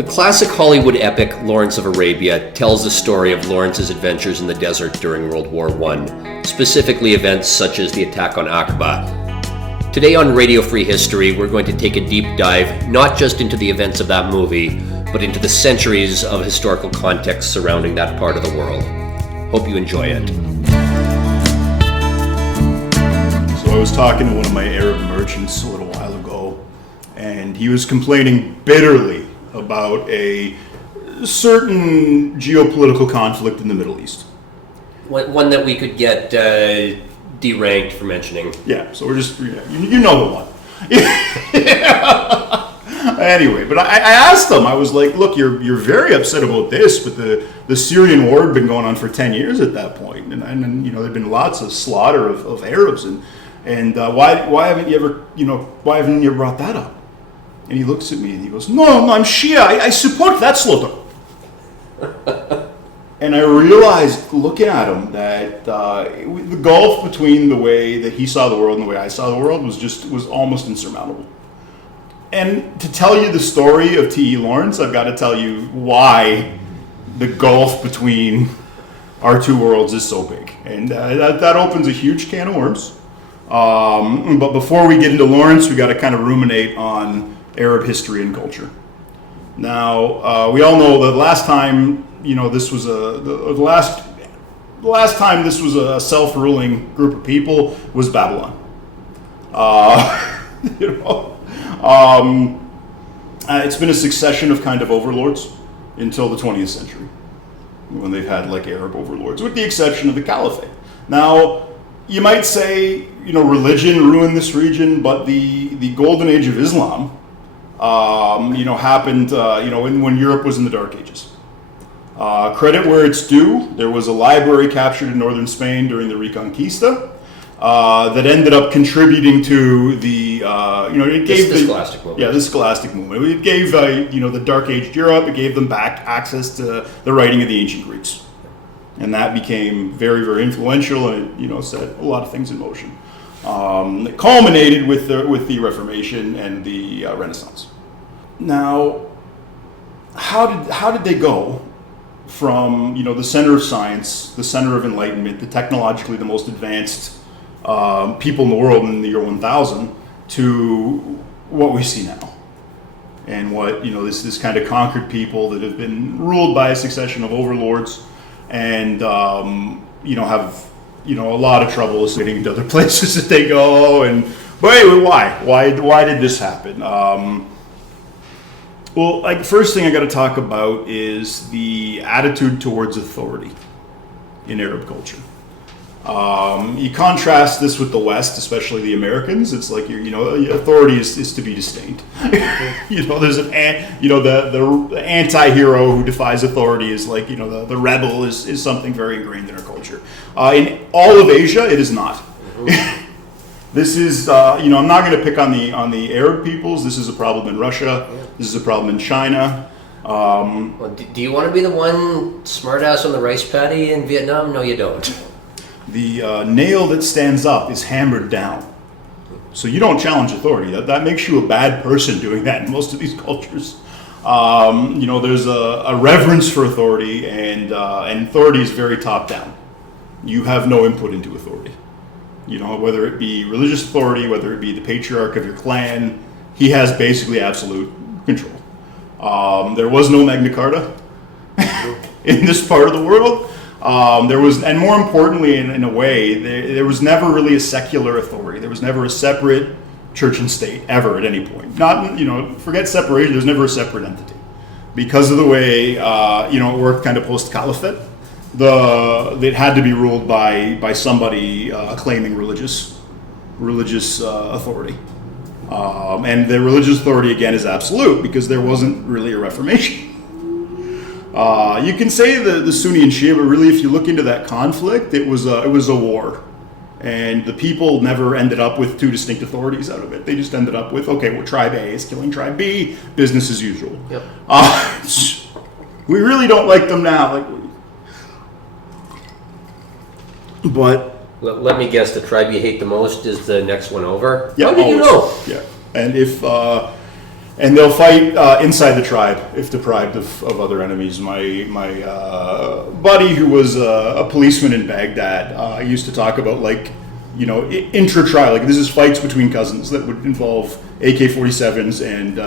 The classic Hollywood epic Lawrence of Arabia tells the story of Lawrence's adventures in the desert during World War I, specifically events such as the attack on Aqaba. Today on Radio Free History, we're going to take a deep dive not just into the events of that movie, but into the centuries of historical context surrounding that part of the world. Hope you enjoy it. So I was talking to one of my Arab merchants a little while ago, and he was complaining bitterly about a certain geopolitical conflict in the Middle East. One that we could get deranked for mentioning. Yeah, so we're just, you know the one. Anyway, but I asked him, I was like, look, you're very upset about this, but the Syrian war had been going on for 10 years at that point, and there'd been lots of slaughter of Arabs, and why haven't you ever brought that up? And he looks at me and he goes, no, I'm Shia. I support that slaughter. And I realized, looking at him, that the gulf between the way that he saw the world and the way I saw the world was almost insurmountable. And to tell you the story of T.E. Lawrence, I've got to tell you why the gulf between our two worlds is so big. And that opens a huge can of worms. But before we get into Lawrence, we got to kind of ruminate on Arab history and culture. Now, we all know that last time, this was the last time this was a self-ruling group of people was Babylon. It's been a succession of kind of overlords until the 20th century, when they've had like Arab overlords, with the exception of the Caliphate. Now, you might say, religion ruined this region, but the golden age of Islam, happened, when Europe was in the Dark Ages. Credit where it's due. There was a library captured in northern Spain during the Reconquista that ended up contributing to the, it gave the Scholastic movement. Yeah, the Scholastic movement. It gave, the Dark Age Europe. It gave them back access to the writing of the ancient Greeks. And that became very, very influential, and it set a lot of things in motion. It culminated with the Reformation and the Renaissance. Now, how did they go from the center of science, the center of enlightenment, the technologically the most advanced people in the world in the year 1000 to what we see now, and what this kind of conquered people that have been ruled by a succession of overlords, and have a lot of trouble assimilating to other places that they go. And but anyway, why did this happen? First thing I got to talk about is the attitude towards authority in Arab culture. You contrast this with the West, especially the Americans. It's like authority is to be disdained. There's the anti-hero who defies authority is like the rebel is something very ingrained in our culture. In all of Asia, it is not. This is I'm not going to pick on the Arab peoples. This is a problem in Russia. This is a problem in China. Do you want to be the one smartass on the rice paddy in Vietnam? No, you don't. The nail that stands up is hammered down. So you don't challenge authority. That makes you a bad person doing that in most of these cultures. There's a reverence for authority, and authority is very top down. You have no input into authority. Whether it be religious authority, whether it be the patriarch of your clan, he has basically absolute control. There was no Magna Carta in this part of the world. There was, and more importantly, in a way, there was never really a secular authority. There was never a separate church and state ever at any point. Not, forget separation. There's never a separate entity because of the way it worked kind of post caliphate. It had to be ruled by somebody claiming religious authority, and the religious authority again is absolute because there wasn't really a reformation. You can say the Sunni and Shia, but really, if you look into that conflict, it was a war, and the people never ended up with two distinct authorities out of it. They just ended up with, okay, well, tribe A is killing tribe B, business as usual. Yep. We really don't like them now, but let me guess, the tribe you hate the most is the next one over. Yeah, How did you know? Yeah, and if And they'll fight inside the tribe if deprived of other enemies. My buddy, who was a policeman in Baghdad, used to talk about, like, you know, intra-tribe. Like, this is fights between cousins that would involve AK-47s and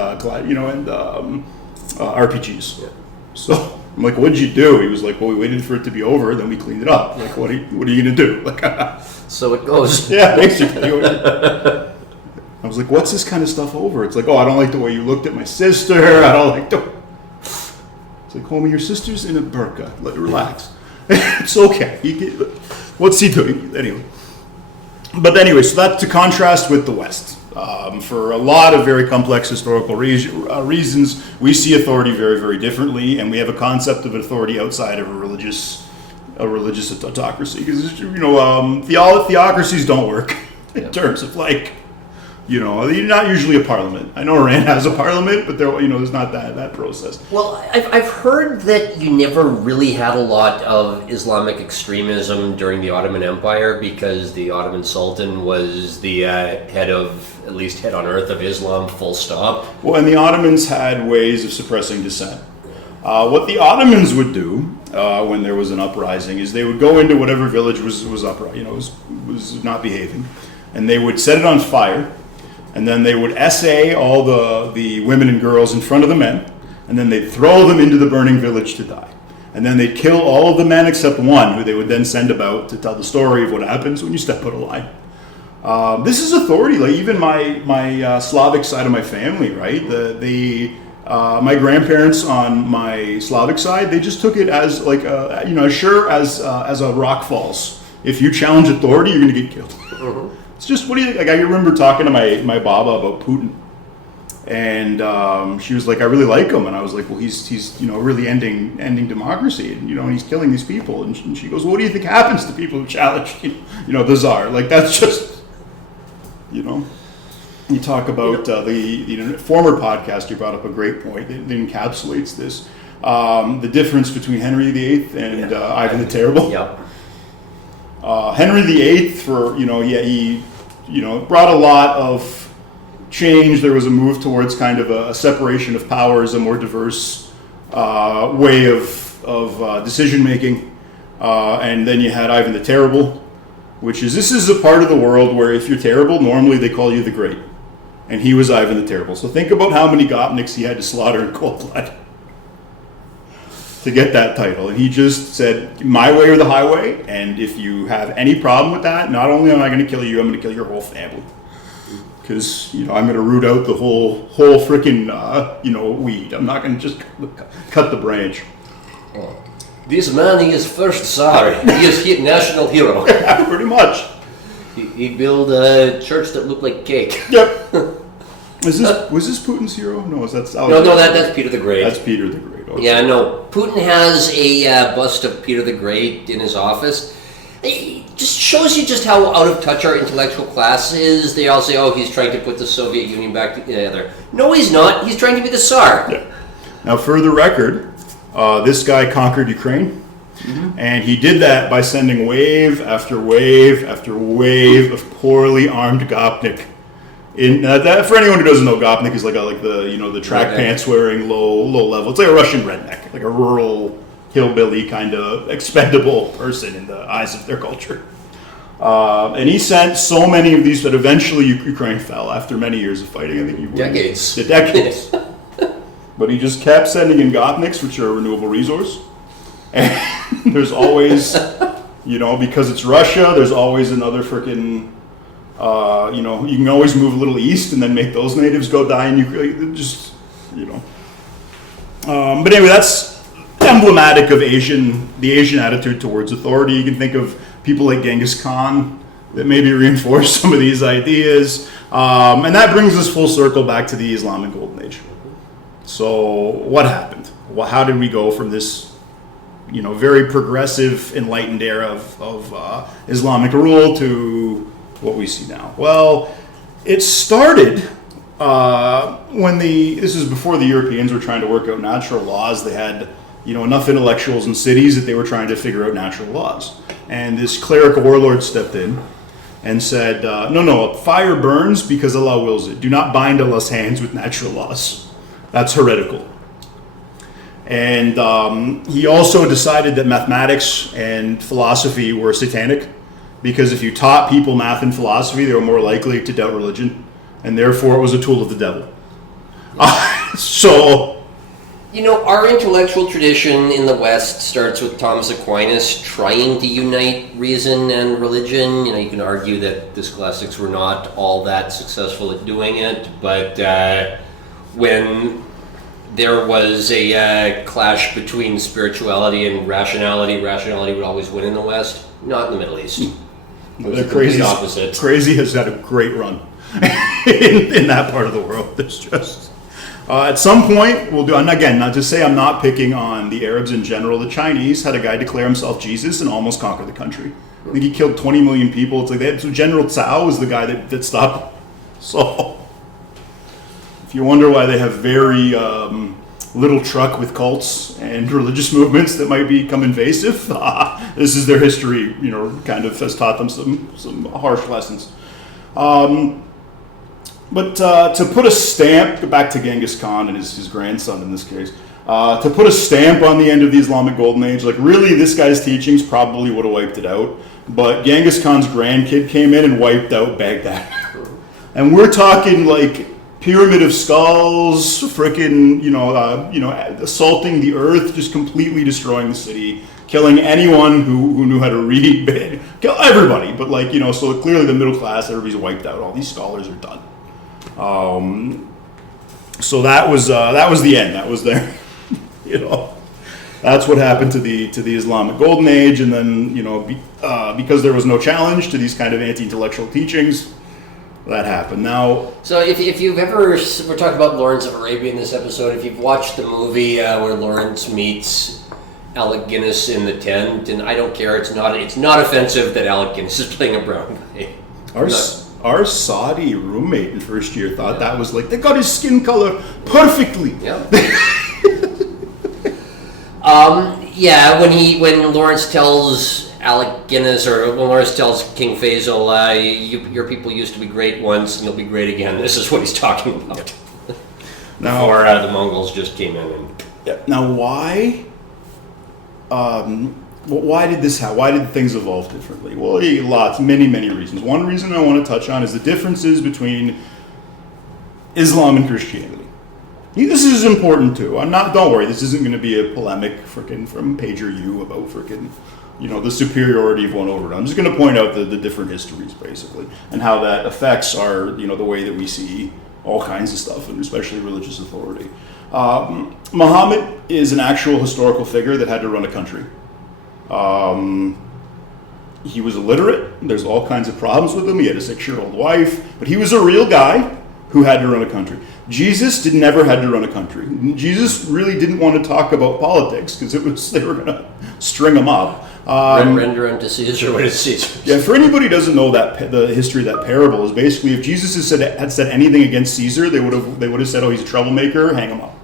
RPGs. Yeah. So I'm like, "What'd you do?" He was like, "Well, we waited for it to be over, then we cleaned it up." Like, what are you gonna do? Like, so it goes. Yeah, basically. I was like, "What's this kind of stuff over?" It's like, "Oh, I don't like the way you looked at my sister. I don't like the..." It's like, "Homie, your sister's in a burqa. Relax. It's okay. What's he doing?" Anyway, so that's to contrast with the West. For a lot of very complex historical reasons, we see authority very, very differently, and we have a concept of authority outside of a religious autocracy. Because, you know, theocracies don't work in terms of, like, you know, you're not usually a parliament. I know Iran has a parliament, but there's not that process. Well, I've heard that you never really had a lot of Islamic extremism during the Ottoman Empire because the Ottoman Sultan was the head on earth of Islam, full stop. Well, and the Ottomans had ways of suppressing dissent. What the Ottomans would do when there was an uprising is they would go into whatever village was was not behaving, and they would set it on fire. And then they would essay all the women and girls in front of the men, and then they'd throw them into the burning village to die. And then they'd kill all of the men except one, who they would then send about to tell the story of what happens when you step out of line. This is authority. Like, even my Slavic side of my family, right? My grandparents on my Slavic side, they just took it as like as a rock falls. If you challenge authority, you're going to get killed. Mm-hmm. It's just, what do you think? Like, I remember talking to my baba about Putin, and she was like, "I really like him," and I was like, "Well, he's really ending democracy, and and he's killing these people." And she goes, "Well, what do you think happens to people who challenge the czar?" Like, that's just you talk about the former podcast. You brought up a great point that encapsulates this: the difference between Henry VIII and Ivan the Terrible. Yep. Henry VIII, he brought a lot of change. There was a move towards kind of a separation of powers, a more diverse way of decision making. And then you had Ivan the Terrible, this is a part of the world where if you're terrible, normally they call you the Great. And he was Ivan the Terrible. So think about how many Gopniks he had to slaughter in cold blood to get that title. And he just said, "My way or the highway, and if you have any problem with that, not only am I going to kill you, I'm going to kill your whole family. Because, I'm going to root out the whole frickin', weed. I'm not going to just cut the branch." Oh. This man, he is first Tsar. He is national hero. Yeah, pretty much. He built a church that looked like cake. Yep. Was this Putin's hero? No, that's Peter the Great. That's Peter the Great. Okay. Yeah, no. Putin has a bust of Peter the Great in his office. It just shows you just how out of touch our intellectual class is. They all say, "Oh, he's trying to put the Soviet Union back together." No, he's not. He's trying to be the Tsar. Yeah. Now, for the record, this guy conquered Ukraine. Mm-hmm. And he did that by sending wave after wave after wave of poorly armed Gopnik. For anyone who doesn't know, Gopnik is like the track redneck pants wearing low level. It's like a Russian redneck, like a rural hillbilly kind of expendable person in the eyes of their culture. And he sent so many of these that eventually Ukraine fell after many years of fighting. I think decades. But he just kept sending in Gopniks, which are a renewable resource. And there's always, because it's Russia, there's always another frickin', you can always move a little east and then make those natives go die in Ukraine. But anyway, that's emblematic of the Asian attitude towards authority. You can think of people like Genghis Khan that maybe reinforce some of these ideas. And that brings us full circle back to the Islamic Golden Age. So what happened? Well, how did we go from this very progressive, enlightened era of Islamic rule to what we see now? Well, it started this is before the Europeans were trying to work out natural laws. They had enough intellectuals in cities that they were trying to figure out natural laws. And this clerical warlord stepped in, and said, no, fire burns because Allah wills it. Do not bind Allah's hands with natural laws. That's heretical. And he also decided that mathematics and philosophy were satanic, because if you taught people math and philosophy, they were more likely to doubt religion, and therefore it was a tool of the devil. So, our intellectual tradition in the West starts with Thomas Aquinas trying to unite reason and religion. You can argue that the scholastics were not all that successful at doing it, but when there was a clash between spirituality and rationality would always win in the West, not in the Middle East. The crazy opposite. Crazy has had a great run in that part of the world. There's just at some point we'll do. And again, not to say I'm not picking on the Arabs in general. The Chinese had a guy declare himself Jesus and almost conquer the country. I think he killed 20 million people. It's like so General Cao was the guy that stopped. So if you wonder why they have very little truck with cults and religious movements that might become invasive, this is their history. Kind of has taught them some harsh lessons. But to put a stamp, back to Genghis Khan and his grandson in this case, to put a stamp on the end of the Islamic Golden Age, like really this guy's teachings probably would have wiped it out. But Genghis Khan's grandkid came in and wiped out Baghdad. And we're talking like pyramid of skulls, frickin', assaulting the earth, just completely destroying the city, killing anyone who knew how to read, kill everybody. But so clearly the middle class, everybody's wiped out. All these scholars are done. So that was the end. That was their, that's what happened to the Islamic Golden Age. And then because there was no challenge to these kind of anti-intellectual teachings, that happened. Now, so if you've ever, we're talking about Lawrence of Arabia in this episode. If you've watched the movie where Lawrence meets Alec Guinness in the tent, and I don't care, it's not offensive that Alec Guinness is playing a brown guy. Our Saudi roommate in first year thought that was like, they got his skin color perfectly. Yeah. When Lawrence tells Alec Guinness, or when Lawrence tells King Faisal, your people used to be great once and you'll be great again. This is what he's talking about. Now, before the Mongols just came in. Now, why did this happen? Why did things evolve differently? Well, many reasons. One reason I want to touch on is the differences between Islam and Christianity. This is important too. Don't worry, this isn't going to be a polemic frickin' from Pager U about frickin' the superiority of one over another. I'm just going to point out the different histories, basically, and how that affects our, the way that we see all kinds of stuff, and especially religious authority. Muhammad is an actual historical figure that had to run a country. He was illiterate. There's all kinds of problems with him. He had a 6-year-old wife, but he was a real guy who had to run a country. Jesus never had to run a country. Jesus really didn't want to talk about politics because they were going to string him up. Render unto Caesar what is Caesar's. Yeah, for anybody who doesn't know that the history of that parable is basically if Jesus had said anything against Caesar, they would have said, oh, he's a troublemaker, hang him up.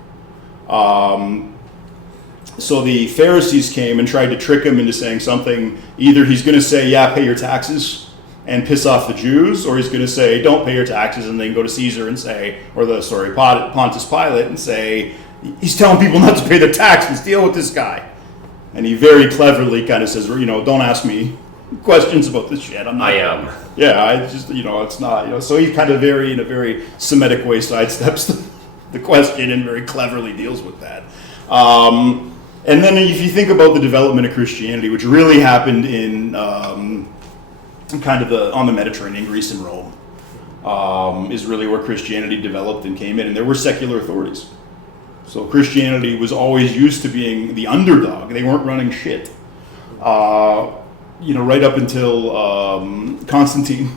So the Pharisees came and tried to trick him into saying something. Either he's going to say, yeah, pay your taxes and piss off the Jews, or he's going to say, don't pay your taxes, and then go to Caesar and say, Pontius Pilate and say, he's telling people not to pay their taxes, deal with this guy. And he very cleverly kind of says, don't ask me questions about this shit. I am. Yeah, I just, it's not, so he kind of in a very Semitic way sidesteps the question and very cleverly deals with that. And then if you think about the development of Christianity, which really happened in kind of on the Mediterranean, Greece and Rome, is really where Christianity developed and came in, and there were secular authorities. So Christianity was always used to being the underdog. They weren't running shit. Right up until Constantine,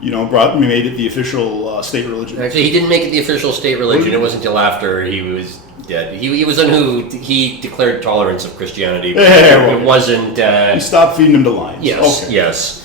made it the official state religion. Actually, he didn't make it the official state religion. It wasn't until after he was dead. He was on who he declared tolerance of Christianity. It wasn't. He stopped feeding them to lions. Yes. Okay. Yes.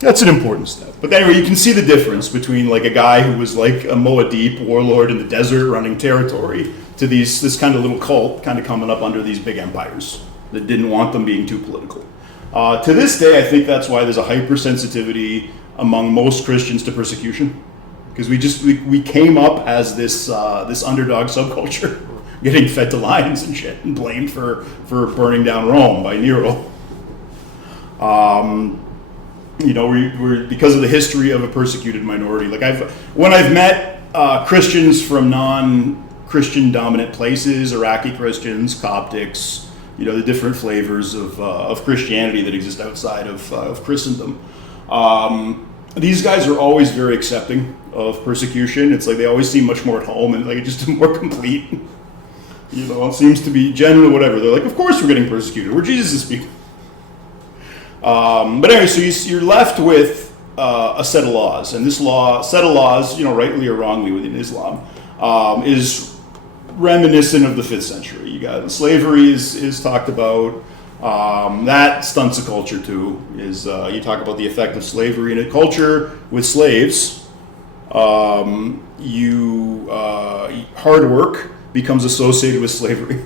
That's an important step. But anyway, you can see the difference between like a guy who was like a Moabite warlord in the desert running territory to this kind of little cult kind of coming up under these big empires that didn't want them being too political. To this day, I think that's why there's a hypersensitivity among most Christians to persecution, because we came up as this underdog subculture, getting fed to lions and shit, and blamed for burning down Rome by Nero. We're because of the history of a persecuted minority. Like when I've met Christians from non-Christian dominant places, Iraqi Christians, Coptics, the different flavors of Christianity that exist outside of Christendom. These guys are always very accepting of persecution. It's like they always seem much more at home and like just more complete. It seems to be generally whatever. They're like, of course we're getting persecuted. We're Jesus' people. But anyway, so you're left with a set of laws, and this set of laws, rightly or wrongly within Islam, is reminiscent of the 5th century. You got slavery is talked about. That stunts a culture too. Is you talk about the effect of slavery in a culture with slaves. Hard work becomes associated with slavery.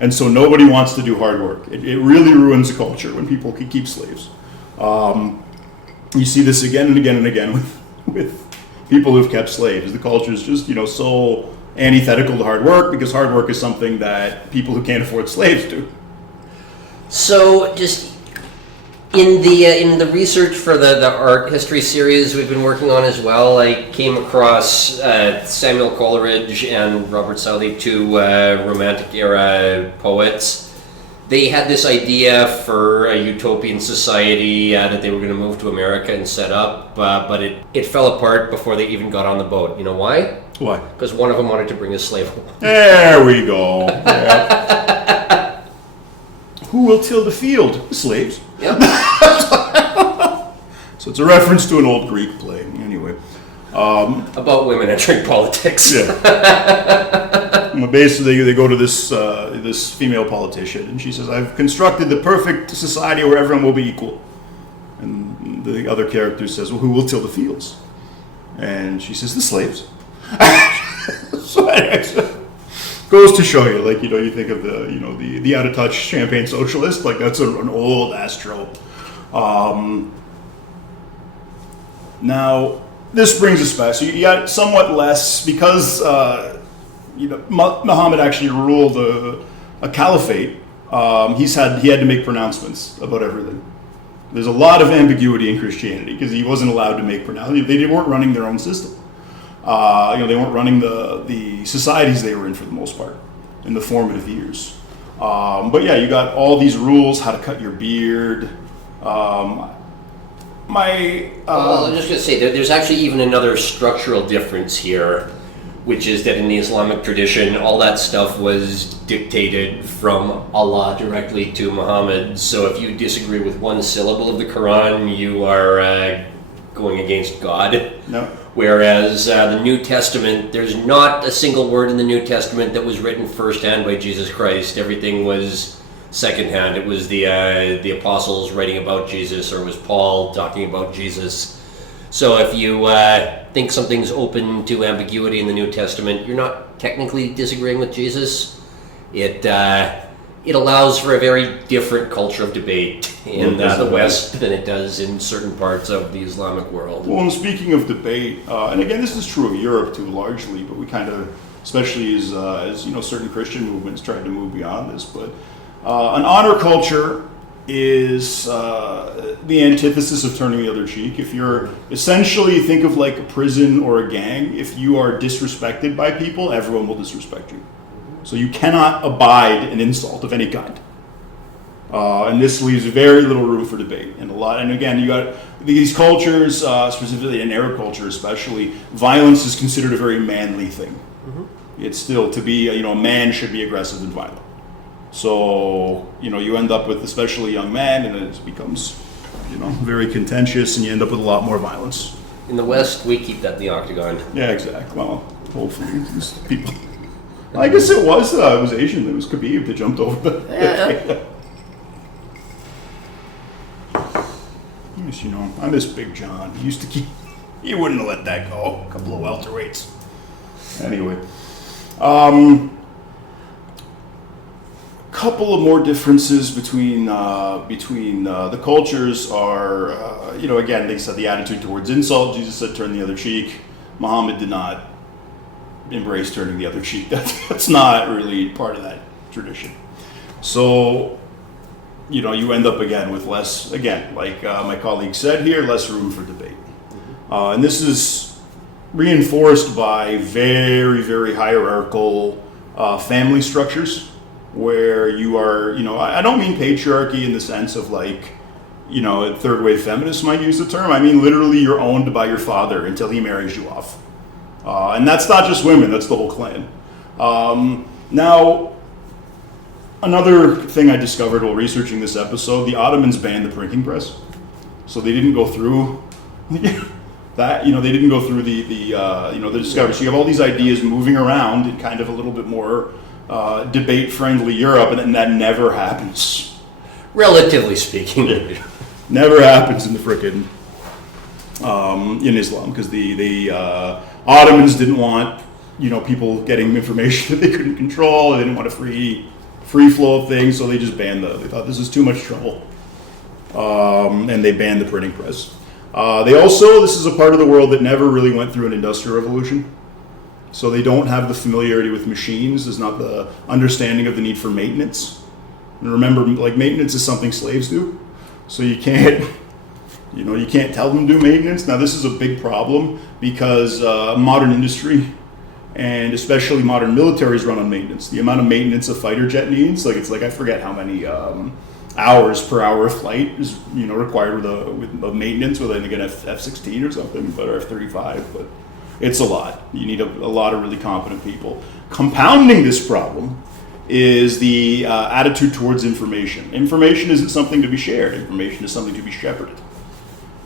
And so nobody wants to do hard work. It really ruins a culture when people can keep slaves. You see this again and again and again with people who've kept slaves. The culture is just, so antithetical to hard work because hard work is something that people who can't afford slaves do. So just in the research for the art history series we've been working on as well, I came across Samuel Coleridge and Robert Southey, two Romantic era poets. They had this idea for a utopian society that they were going to move to America and set up, but it fell apart before they even got on the boat. You know why? Why? Because one of them wanted to bring a slave home. There we go. Yeah. Who will till the field? The slaves. Yep. So it's a reference to an old Greek play. Anyway. About women entering politics. Yeah. Basically, they go to this female politician, and she says, "I've constructed the perfect society where everyone will be equal." And the other character says, "Well, who will till the fields?" And she says, "The slaves." So goes to show you, you think of the out of touch champagne socialist, like that's an old ass trope. Now, this brings us back. So you got somewhat less because Muhammad actually ruled a caliphate. He had to make pronouncements about everything. There's a lot of ambiguity in Christianity because he wasn't allowed to make pronouncements. They weren't running their own system. They weren't running the societies they were in for the most part in the formative years. But yeah, you got all these rules: how to cut your beard. I'm just going to say there's actually even another structural difference here, which is that in the Islamic tradition, all that stuff was dictated from Allah directly to Muhammad. So if you disagree with one syllable of the Quran, you are going against God. No. Whereas the New Testament, there's not a single word in the New Testament that was written firsthand by Jesus Christ. Everything was secondhand. It was the apostles writing about Jesus, or it was Paul talking about Jesus. So if you think something's open to ambiguity in the New Testament, you're not technically disagreeing with Jesus. It allows for a very different culture of debate in the West than it does in certain parts of the Islamic world. Well, and speaking of debate, and again, this is true of Europe too, largely, but we kind of, especially as certain Christian movements tried to move beyond this, but an honor culture is the antithesis of turning the other cheek. If you're essentially, think of like a prison or a gang, if you are disrespected by people, everyone will disrespect you. So you cannot abide an insult of any kind. And this leaves very little room for debate. And again, you got these cultures, specifically in Arab culture especially, violence is considered a very manly thing. Mm-hmm. It's still to be, a man should be aggressive and violent. So, you end up with, especially a young man, and it becomes, very contentious, and you end up with a lot more violence. In the West, we keep that in the octagon. Yeah, exactly. Well, hopefully, these people. I guess it was Asian. It was Khabib that jumped over the. Yeah. Yes, I miss Big John. He used to keep. He wouldn't have let that go. A couple of welterweights. Anyway, couple of more differences between the cultures are, again, they said the attitude towards insult. Jesus said, turn the other cheek. Muhammad did not embrace turning the other cheek. That's not really part of that tradition. So, you end up again with less, again, like my colleague said here, less room for debate. And this is reinforced by very, very hierarchical family structures where you are, I don't mean patriarchy in the sense of like, third wave feminists might use the term. I mean, literally you're owned by your father until he marries you off. And that's not just women, that's the whole clan. Now, another thing I discovered while researching this episode, the Ottomans banned the printing press. So they didn't go through that, they didn't go through the discovery. So you have all these ideas moving around in kind of a little bit more debate-friendly Europe, and that never happens. Relatively speaking. Never happens in the frickin' in Islam, because the Ottomans didn't want people getting information that they couldn't control. They didn't want a free flow of things, so they just banned they thought this is too much trouble, and they banned the printing press. This is a part of the world that never really went through an industrial revolution, so they don't have the familiarity with machines. There's not the understanding of the need for maintenance. And remember, like, maintenance is something slaves do, so you can't tell them to do maintenance. Now, this is a big problem because modern industry and especially modern militaries run on maintenance. The amount of maintenance a fighter jet needs, I forget how many hours per hour of flight is required with maintenance with an F-16 or something, or F-35, but it's a lot. You need a lot of really competent people. Compounding this problem is the attitude towards information. Information isn't something to be shared. Information is something to be shepherded.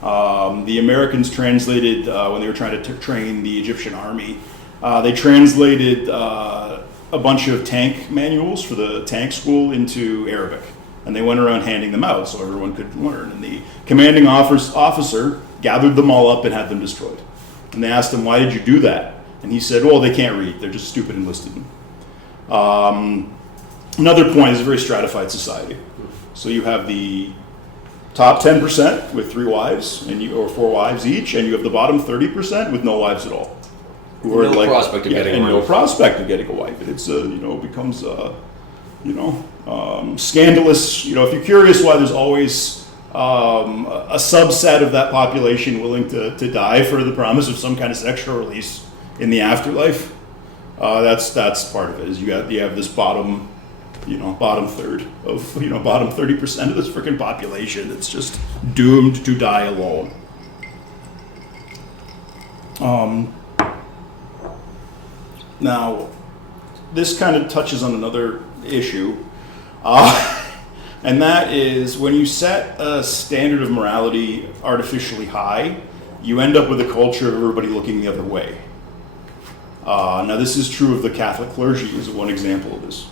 The Americans translated, when they were trying to train the Egyptian army, they translated a bunch of tank manuals for the tank school into Arabic. And they went around handing them out so everyone could learn. And the commanding officer gathered them all up and had them destroyed. And they asked him, why did you do that? And he said, well, they can't read. They're just stupid and listed. Another point is a very stratified society. So you have the top 10% with 3 wives or 4 wives each, and you have the bottom 30% with no wives at all. No prospect of getting a wife. It's becomes scandalous. If you're curious why there's always a subset of that population willing to die for the promise of some kind of sexual release in the afterlife, that's part of it. Is you have this bottom third of bottom 30% of this freaking population that's just doomed to die alone. Now, this kind of touches on another issue, and that is when you set a standard of morality artificially high, you end up with a culture of everybody looking the other way. Now, this is true of the Catholic clergy, is one example of this.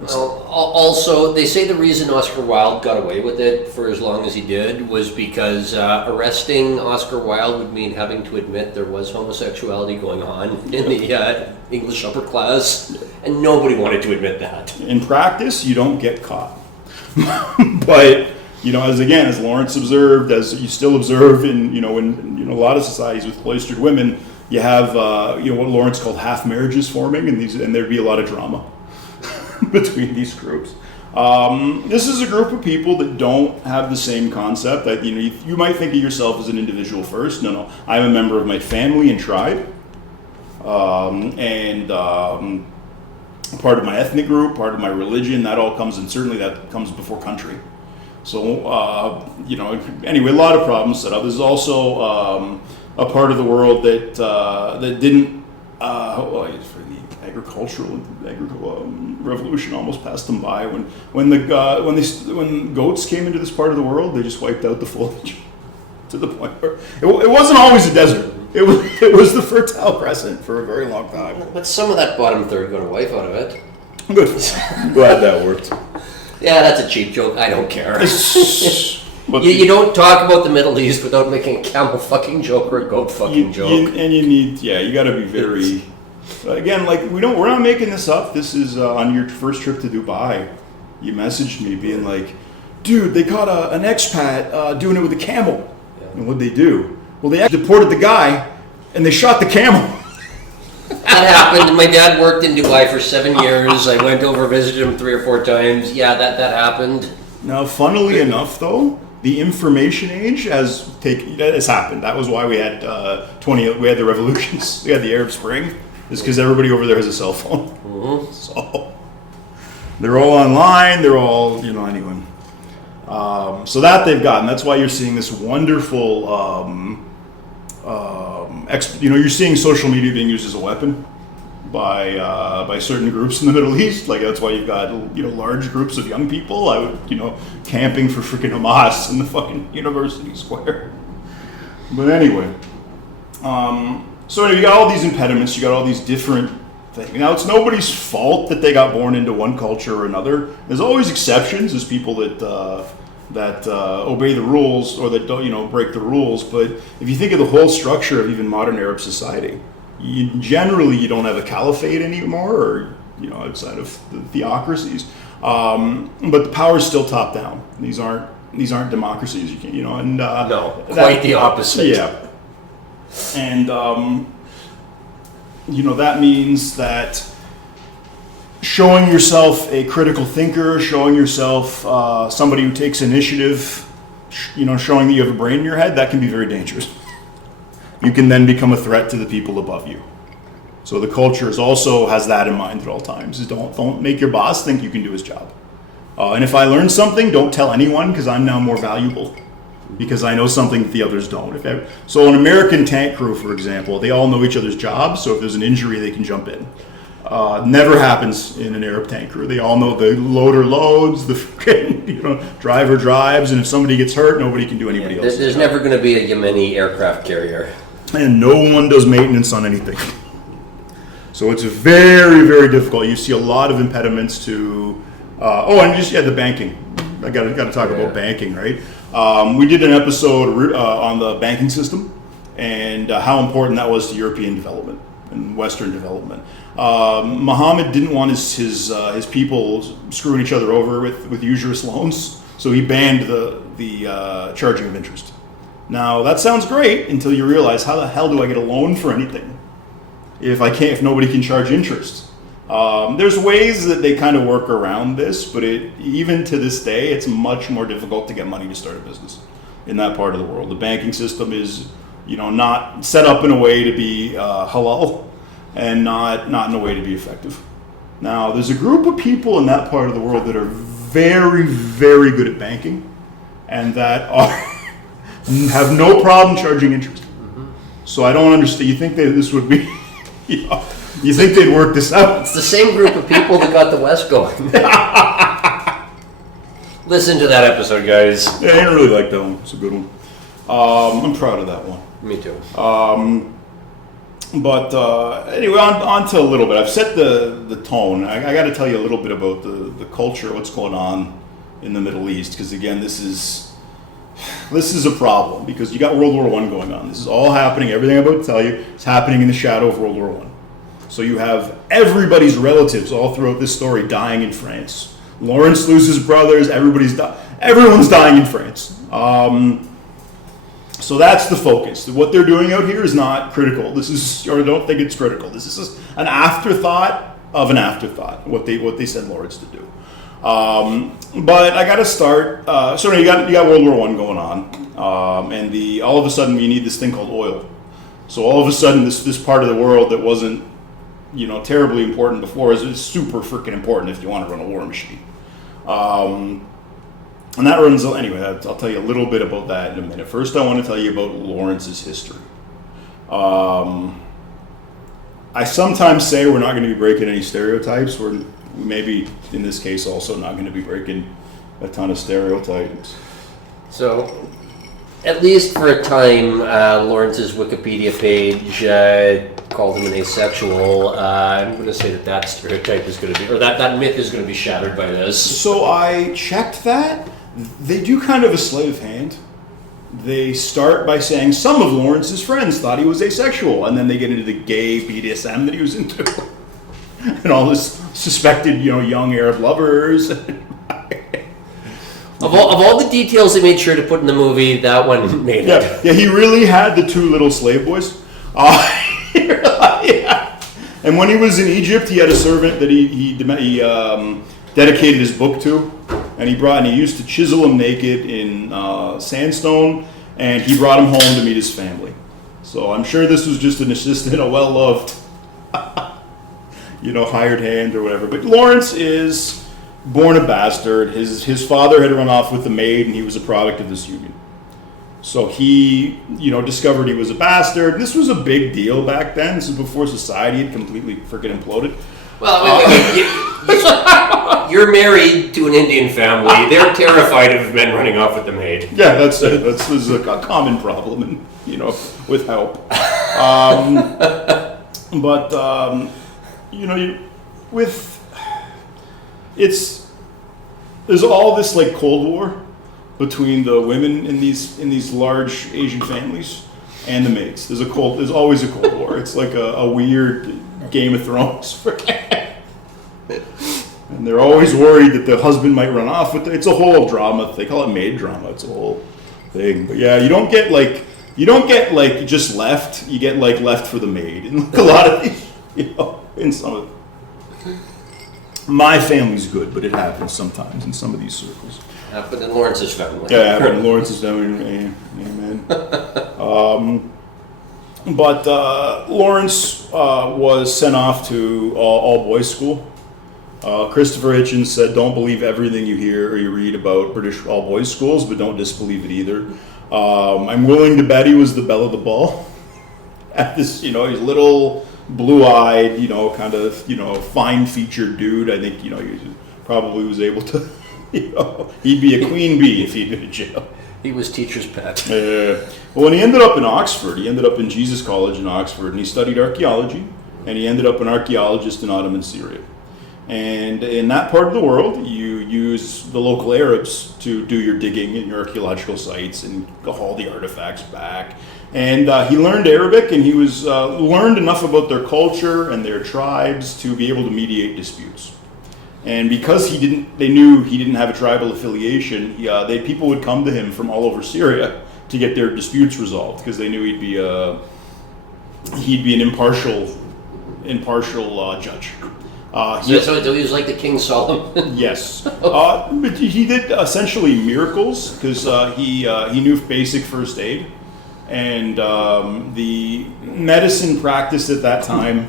Well, also, they say the reason Oscar Wilde got away with it for as long as he did was because arresting Oscar Wilde would mean having to admit there was homosexuality going on in the English upper class, and nobody wanted to admit that. In practice, you don't get caught. But, as Lawrence observed, as you still observe in a lot of societies with cloistered women, you have what Lawrence called half marriages forming, and there'd be a lot of drama between these groups. This is a group of people that don't have the same concept. You might think of yourself as an individual first. No, I'm a member of my family and tribe, and part of my ethnic group, part of my religion. That all comes, and certainly that comes before country. So anyway, a lot of problems set up. There's also a part of the world that didn't. The agricultural revolution almost passed them by. When goats came into this part of the world, they just wiped out the foliage to the point where it wasn't always a desert. It was the Fertile Crescent for a very long time. But some of that bottom third got a wife out of it. Good. I'm glad that worked. Yeah, that's a cheap joke. I don't care. You don't talk about the Middle East without making a camel fucking joke or a goat fucking joke. You got to be very. Again, we're not making this up. This is on your first trip to Dubai. you messaged me being like, dude, they caught an expat doing it with a camel. Yeah. And what'd they do? Well, they actually deported the guy, and they shot the camel. That happened. My dad worked in Dubai for 7 years. I went over, visited him 3 or 4 times. Yeah, that happened. Now, funnily enough, though, the information age has happened. That was why we had we had the revolutions. We had the Arab Spring. It's because everybody over there has a cell phone. Mm-hmm. So they're all online. They're all, anyway. So that they've gotten. That's why you're seeing this wonderful, you're seeing social media being used as a weapon by certain groups in the Middle East. Like, that's why you've got, large groups of young people out, camping for freaking Hamas in the fucking university square. But anyway, so you got all these impediments, you got all these different things. Now, it's nobody's fault that they got born into one culture or another. There's always exceptions. There's people that obey the rules or that don't, break the rules. But if you think of the whole structure of even modern Arab society, you don't have a caliphate anymore, or outside of the theocracies. But the power is still top down. These aren't democracies. You can, and no, quite the opposite. Yeah. And, that means that showing yourself a critical thinker, showing yourself somebody who takes initiative, showing that you have a brain in your head, that can be very dangerous. You can then become a threat to the people above you. So the culture has that in mind at all times. Is don't make your boss think you can do his job. And if I learn something, don't tell anyone, because I'm now more valuable. Because I know something that the others don't. So an American tank crew, for example, they all know each other's jobs, so if there's an injury, they can jump in. Never happens in an Arab tank crew. They all know the loader loads, the driver drives, and if somebody gets hurt, nobody can do anybody else's There's job. never going to be a Yemeni aircraft carrier. And no one does maintenance on anything. So it's very, very difficult. You see a lot of impediments to... the banking. I got to talk about banking, right? We did an episode on the banking system and how important that was to European development and Western development. Muhammad didn't want his people screwing each other over with usurious loans, so he banned the charging of interest. Now that sounds great until you realize, how the hell do I get a loan for anything if nobody can charge interest? There's ways that they kind of work around this, but even to this day, it's much more difficult to get money to start a business in that part of the world. The banking system is, not set up in a way to be halal, and not in a way to be effective. Now, there's a group of people in that part of the world that are very, very good at banking, and that have no problem charging interest. Mm-hmm. So I don't understand. You think that this would be... You think they'd work this out? It's the same group of people that got the West going. Listen to that episode, guys. Yeah, I didn't really like that one. It's a good one. I'm proud of that one. Me too. Anyway, on to a little bit. I've set the tone. I got to tell you a little bit about the culture, what's going on in the Middle East, because again, this is a problem, because you got World War I going on. This is all happening. Everything I'm about to tell you is happening in the shadow of World War I. So you have everybody's relatives all throughout this story dying in France. Lawrence loses brothers. Everyone's dying in France. So that's the focus. What they're doing out here is not critical. Don't think it's critical. This is an afterthought of an afterthought. What they sent Lawrence to do. But I got to start. You got World War I going on, and all of a sudden we need this thing called oil. So all of a sudden this part of the world that wasn't terribly important before is super freaking important if you want to run a war machine. And that runs, anyway, I'll tell you a little bit about that in a minute. First, I want to tell you about Lawrence's history. I sometimes say we're not going to be breaking any stereotypes. We're maybe, in this case, also not going to be breaking a ton of stereotypes. So, at least for a time, Lawrence's Wikipedia page called him an asexual. I'm going to say that stereotype is going to be, or that myth is going to be shattered by this. So I checked that. They do kind of a sleight of hand. They start by saying some of Lawrence's friends thought he was asexual, and then they get into the gay BDSM that he was into. And all this suspected, young Arab lovers. Of all the details they made sure to put in the movie, that one made it. Yeah, he really had the 2 little slave boys. Yeah. And when he was in Egypt, he had a servant that he dedicated his book to, and he used to chisel him naked in sandstone, and he brought him home to meet his family. So I'm sure this was just an assistant, a well-loved, hired hand or whatever. But Lawrence is born a bastard. His father had run off with the maid, and he was a product of this union. So he, discovered he was a bastard. This was a big deal back then. This is before society had completely freaking imploded. Well, you're married to an Indian family. They're terrified of men running off with the maid. Yeah, that's it. This is a common problem, with help. There's all this like Cold War between the women in these large Asian families and the maids. There's always a Cold War. It's like a weird Game of Thrones. And they're always worried that the husband might run off with it. It's a whole drama. They call it maid drama. It's a whole thing. But yeah, you don't get just left. You get like left for the maid. And a lot of these, in some of my family's good, but it happens sometimes in some of these circles. But in Lawrence's family. Yeah, but in Lawrence's family, amen. But Lawrence was sent off to all boys school. Christopher Hitchens said, "Don't believe everything you hear or you read about British all boys schools, but don't disbelieve it either." I'm willing to bet he was the belle of the ball. At this, he's little, blue-eyed, kind of, fine-featured dude. I think, he probably was able to, he'd be a queen bee if he'd been in jail. He was teacher's pet. Well, when he ended up in Oxford, he ended up in Jesus College in Oxford, and he studied archaeology, and he ended up an archaeologist in Ottoman Syria. And in that part of the world, you use the local Arabs to do your digging in your archaeological sites and haul the artifacts back. And he learned Arabic, and he was learned enough about their culture and their tribes to be able to mediate disputes. And because they knew he didn't have a tribal affiliation, people would come to him from all over Syria to get their disputes resolved, because they knew he'd be an impartial judge. So he was like the King Solomon. Yes, but he did essentially miracles, because he knew basic first aid, and the medicine practiced at that time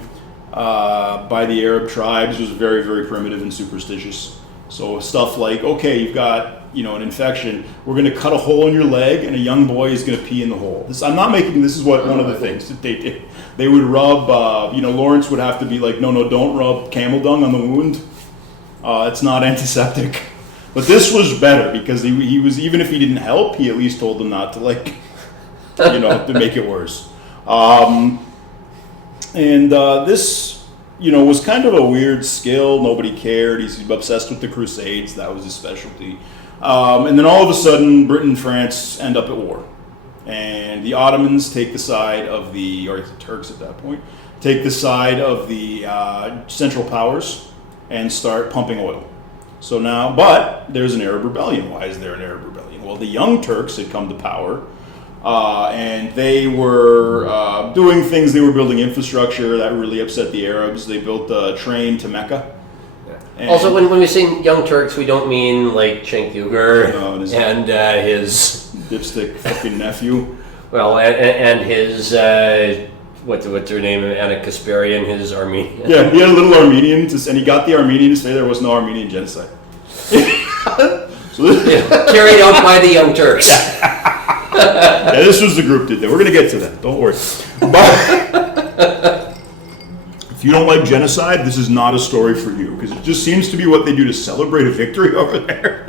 by the Arab tribes was very, very primitive and superstitious. So stuff like, okay, you've got an infection, we're going to cut a hole in your leg, and a young boy is going to pee in the hole. This is what one of the things that they did. They would rub, Lawrence would have to be like, no, don't rub camel dung on the wound. It's not antiseptic. But this was better, because he was, even if he didn't help, he at least told them not to to make it worse. This was kind of a weird skill. Nobody cared. He's obsessed with the Crusades. That was his specialty. And then all of a sudden, Britain and France end up at war. And the Ottomans take the side of the Turks at that point, take the side of the Central Powers and start pumping oil. So now, but there's an Arab rebellion. Why is there an Arab rebellion? Well, the Young Turks had come to power. And they were doing things. They were building infrastructure that really upset the Arabs. They built a train to Mecca. Yeah. Also, when we say Young Turks, we don't mean like Cenk Uygur and his dipstick fucking nephew. Well, and his what's her name? Anna Kasparian, his Armenian. Yeah, he had a little Armenian, and he got the Armenians to say there was no Armenian genocide. Carried out by the Young Turks. Yeah, this was the group did that. We're going to get to that. Don't worry. But if you don't like genocide, this is not a story for you, because it just seems to be what they do to celebrate a victory over there.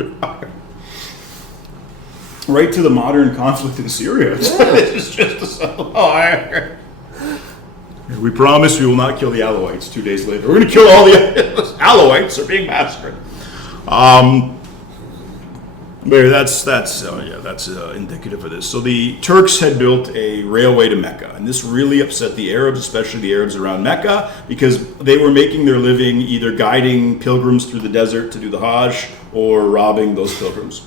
Right to the modern conflict in Syria. It's just we promise we will not kill the Alawites 2 days later. We're going to kill all the Alawites are being massacred. But that's indicative of this. So the Turks had built a railway to Mecca, and this really upset the Arabs, especially the Arabs around Mecca, because they were making their living either guiding pilgrims through the desert to do the Hajj or robbing those pilgrims.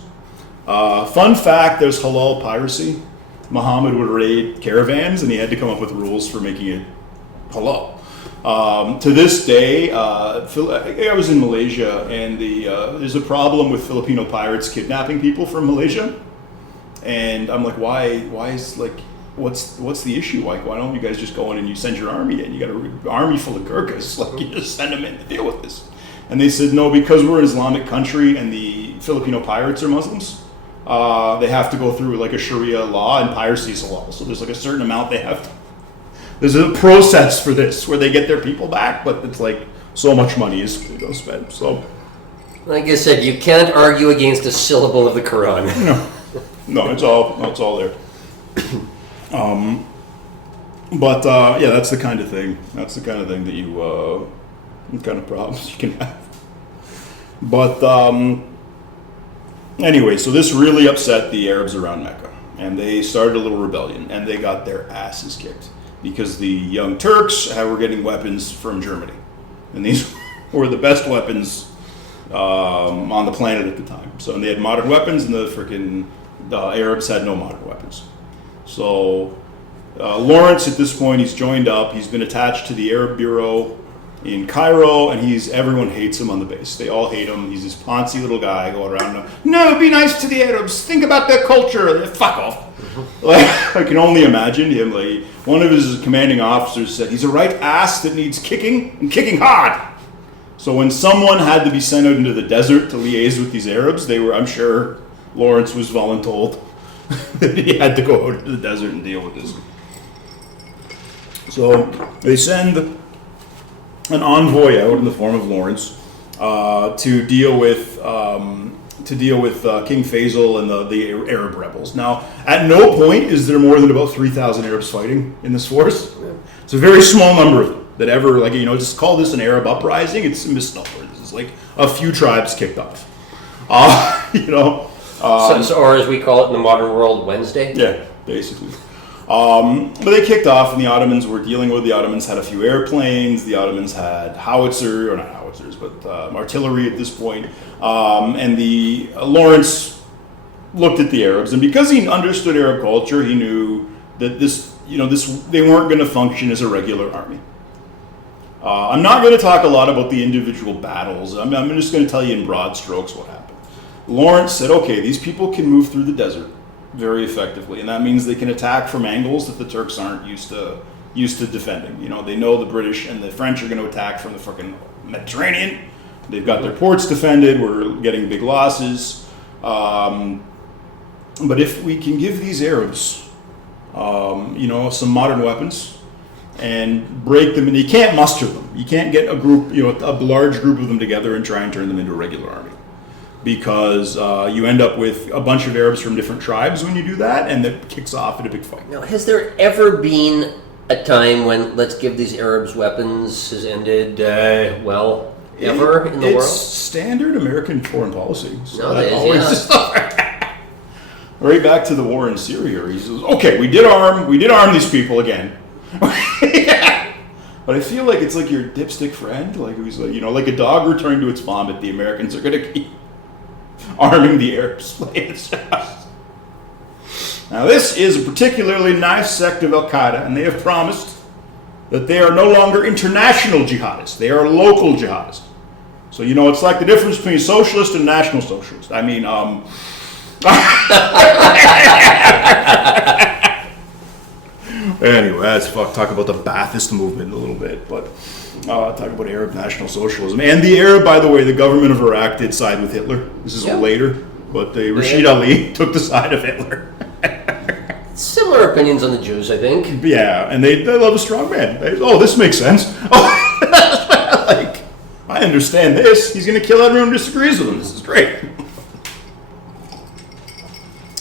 Fun fact, there's halal piracy. Muhammad would raid caravans, and he had to come up with rules for making it halal. To this day, I was in Malaysia, and there's a problem with Filipino pirates kidnapping people from Malaysia. And I'm like, why is like, what's the issue? Like, why don't you guys just go in and you send your army in? You got an army full of Gurkhas, like you just send them in to deal with this. And they said, no, because we're an Islamic country and the Filipino pirates are Muslims, they have to go through like a Sharia law, and piracy is a law. So there's like a certain amount they have to, there's a process for this where they get their people back, but it's like so much money is spent. So, like I said, you can't argue against a syllable of the Quran. No, it's all there. But yeah, that's the kind of thing. That's the kind of thing that you, kind of problems you can have. But anyway, so this really upset the Arabs around Mecca, and they started a little rebellion, and they got their asses kicked because the Young Turks were getting weapons from Germany, and these were the best weapons on the planet at the time. So and they had modern weapons, and the Arabs had no modern weapons. So Lawrence, at this point, he's joined up. He's been attached to the Arab Bureau in Cairo, and everyone hates him on the base. They all hate him. He's this poncy little guy going around. No, be nice to the Arabs. Think about their culture. Fuck off. Like, I can only imagine him. Like, one of his commanding officers said, he's a right ass that needs kicking, and kicking hard. So when someone had to be sent out into the desert to liaise with these Arabs, I'm sure Lawrence was voluntold that he had to go out into the desert and deal with this. So they send an envoy out in the form of Lawrence to deal with King Faisal and the Arab rebels. Now, at no point is there more than about 3,000 Arabs fighting in this force. It's a very small number of them that ever, just call this an Arab uprising. It's a misnomer. This is like a few tribes kicked off. Or as we call it in the modern world, Wednesday. Yeah, basically. But they kicked off, and the Ottomans were dealing with. The Ottomans had a few airplanes. The Ottomans had artillery at this point. And Lawrence looked at the Arabs, and because he understood Arab culture, he knew that they weren't going to function as a regular army. I'm not going to talk a lot about the individual battles. I'm just going to tell you in broad strokes what happened. Lawrence said, okay, these people can move through the desert very effectively, and that means they can attack from angles that the Turks aren't used to defending. They know the British and the French are going to attack from the fucking Mediterranean. They've got their ports defended. We're getting big losses. But if we can give these Arabs, some modern weapons and break them, and you can't muster them. You can't get a group, a large group of them together and try and turn them into a regular army. Because you end up with a bunch of Arabs from different tribes when you do that, and that kicks off in a big fight. Now, has there ever been a time when let's give these Arabs weapons has ended, ever in the world? It's standard American foreign policy. So Nowadays, right back to the war in Syria. He says, okay, we did arm these people again. But I feel like it's like your dipstick friend, like who's like, like a dog returning to its vomit. The Americans are going to keep arming the Arabs. Now, this is a particularly nice sect of Al-Qaeda, and they have promised that they are no longer international jihadists. They are local jihadists. So, it's like the difference between socialist and national socialist. I mean, anyway, let's talk about the Ba'athist movement a little bit, but talk about Arab National Socialism. And the Arab, by the way, the government of Iraq did side with Hitler. This is later, but Rashid Ali took the side of Hitler. Similar opinions on the Jews, I think. Yeah, and they love a strong man. This makes sense. I understand this. He's going to kill everyone who disagrees with him. This is great.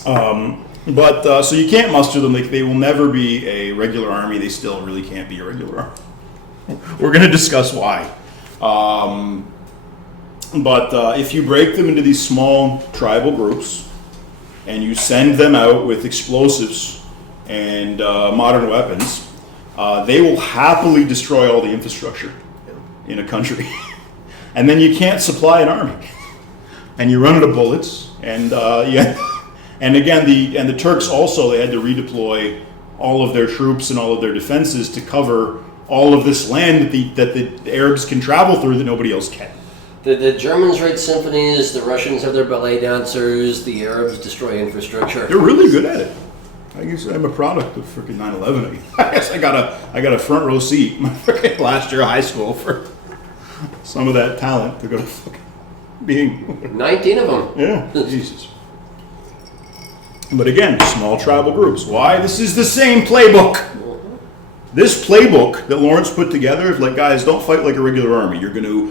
So you can't muster them. They will never be a regular army. They still really can't be a regular army. We're going to discuss why. But if you break them into these small tribal groups and you send them out with explosives and modern weapons, they will happily destroy all the infrastructure in a country. And then you can't supply an army. And you run out of bullets, and And again, the Turks also, they had to redeploy all of their troops and all of their defenses to cover all of this land that the Arabs can travel through that nobody else can. The Germans write symphonies, the Russians have their ballet dancers, the Arabs destroy infrastructure. They're really good at it. I guess I'm a product of freaking 9/11. I guess I got a front row seat my freaking last year of high school for some of that talent to go to fucking being 19 of them. Yeah, Jesus. But again, small tribal groups. Why? This is the same playbook. This playbook that Lawrence put together is like, guys, don't fight like a regular army. You're gonna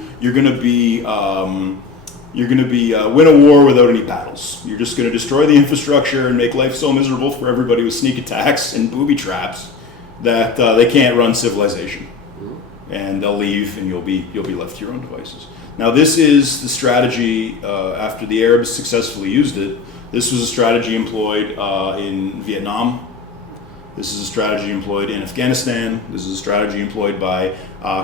be win a war without any battles. You're just gonna destroy the infrastructure and make life so miserable for everybody with sneak attacks and booby traps that they can't run civilization, and they'll leave, and you'll be left to your own devices. Now, this is the strategy after the Arabs successfully used it. This was a strategy employed in Vietnam. This is a strategy employed in Afghanistan. This is a strategy employed by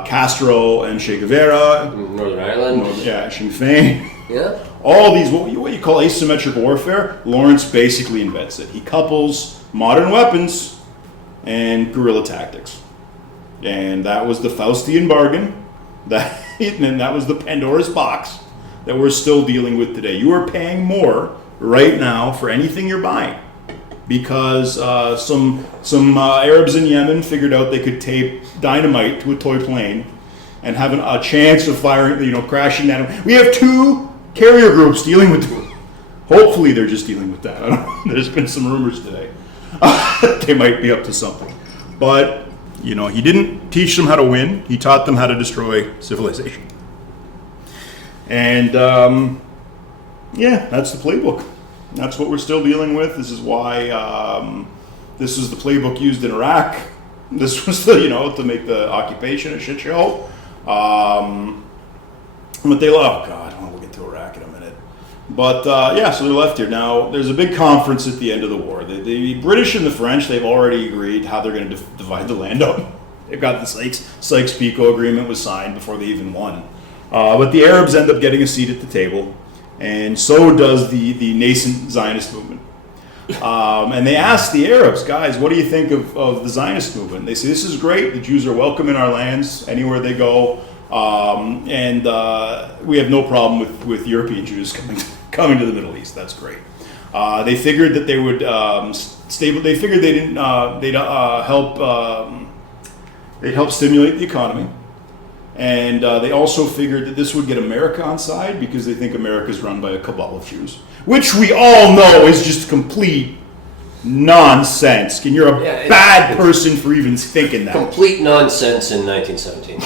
Castro and Che Guevara. Northern Ireland. Sinn Féin. Yeah. All these, what you call asymmetric warfare, Lawrence basically invents it. He couples modern weapons and guerrilla tactics. And that was the Faustian bargain. And that was the Pandora's box that we're still dealing with today. You are paying more right now for anything you're buying, because some Arabs in Yemen figured out they could tape dynamite to a toy plane and have a chance of firing, crashing that. We have 2 carrier groups dealing with it. Hopefully they're just dealing with that. I don't know. There's been some rumors today. They might be up to something. But, he didn't teach them how to win. He taught them how to destroy civilization. And, that's the playbook. That's what we're still dealing with. This is why this is the playbook used in Iraq. This was to make the occupation a shit show. But they we'll get to Iraq in a minute. But so they're left here. Now, there's a big conference at the end of the war. The British and the French, they've already agreed how they're going to divide the land up. They've got the Sykes-Picot agreement was signed before they even won. But the Arabs end up getting a seat at the table, and so does the nascent Zionist movement. And they ask the Arabs, guys, what do you think of the Zionist movement? They say, this is great. The Jews are welcome in our lands anywhere they go. And we have no problem with European Jews coming to the Middle East. That's great. They figured that they would They figured they'd help stimulate the economy. And they also figured that this would get America on side because they think America's run by a cabal of Jews, which we all know is just complete nonsense. And you're a bad person for even thinking that. Complete nonsense in 1917.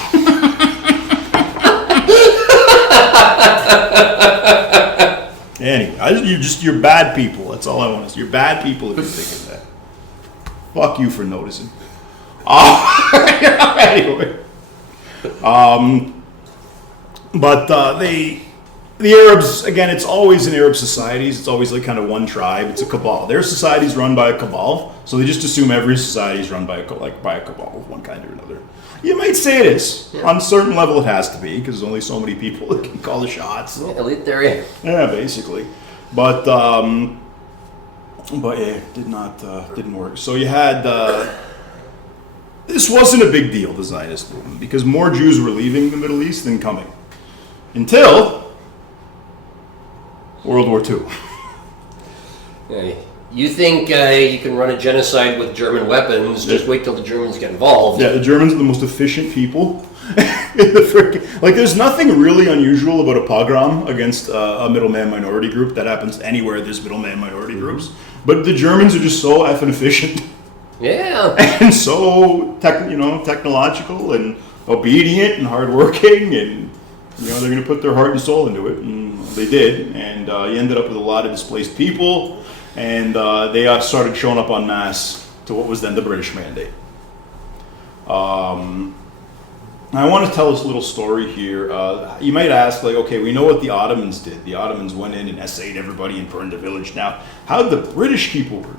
Anyway, you're bad people. That's all I want to say. You're bad people if you're thinking that. Fuck you for noticing. Anyway. But the Arabs, again, it's always in Arab societies, it's always like kind of one tribe, it's a cabal. Their society's run by a cabal, so they just assume every society is run by a cabal of one kind or another. You might say it is. Yeah. On a certain level it has to be, because there's only so many people that can call the shots. So. Elite theory. Yeah, basically. But it didn't work. So you had... This wasn't a big deal, the Zionist movement, because more Jews were leaving the Middle East than coming. Until World War II. You think you can run a genocide with German weapons, just wait till the Germans get involved. Yeah, the Germans are the most efficient people. There's nothing really unusual about a pogrom against a middleman minority group. That happens anywhere there's middleman minority groups. But the Germans are just so effing efficient. Yeah. And so, technological and obedient and hardworking, and they're going to put their heart and soul into it, and they did. And you ended up with a lot of displaced people, and they started showing up en masse to what was then the British Mandate. I want to tell this little story here. You might ask, okay, we know what the Ottomans did. The Ottomans went in and essayed everybody and burned the village. Now, how did the British keep order?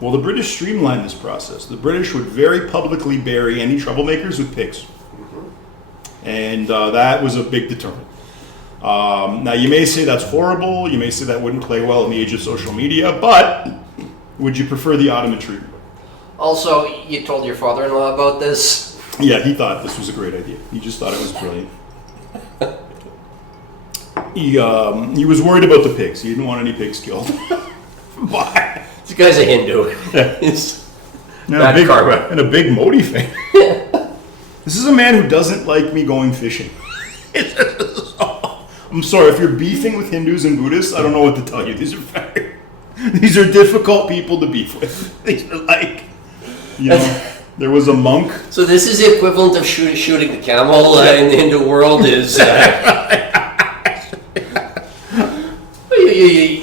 Well, the British streamlined this process. The British would very publicly bury any troublemakers with pigs. Mm-hmm. And that was a big deterrent. Now, you may say that's horrible. You may say that wouldn't play well in the age of social media, but would you prefer the Ottoman treatment? Also, you told your father-in-law about this? Yeah, he thought this was a great idea. He just thought it was brilliant. He was worried about the pigs. He didn't want any pigs killed. Why? This guy's a Hindu. It's bad karma. And a big Modi fan. This is a man who doesn't like me going fishing. I'm sorry, if you're beefing with Hindus and Buddhists, I don't know what to tell you. These are difficult people to beef with. These are like, there was a monk. So this is the equivalent of shooting the camel in the Hindu world is...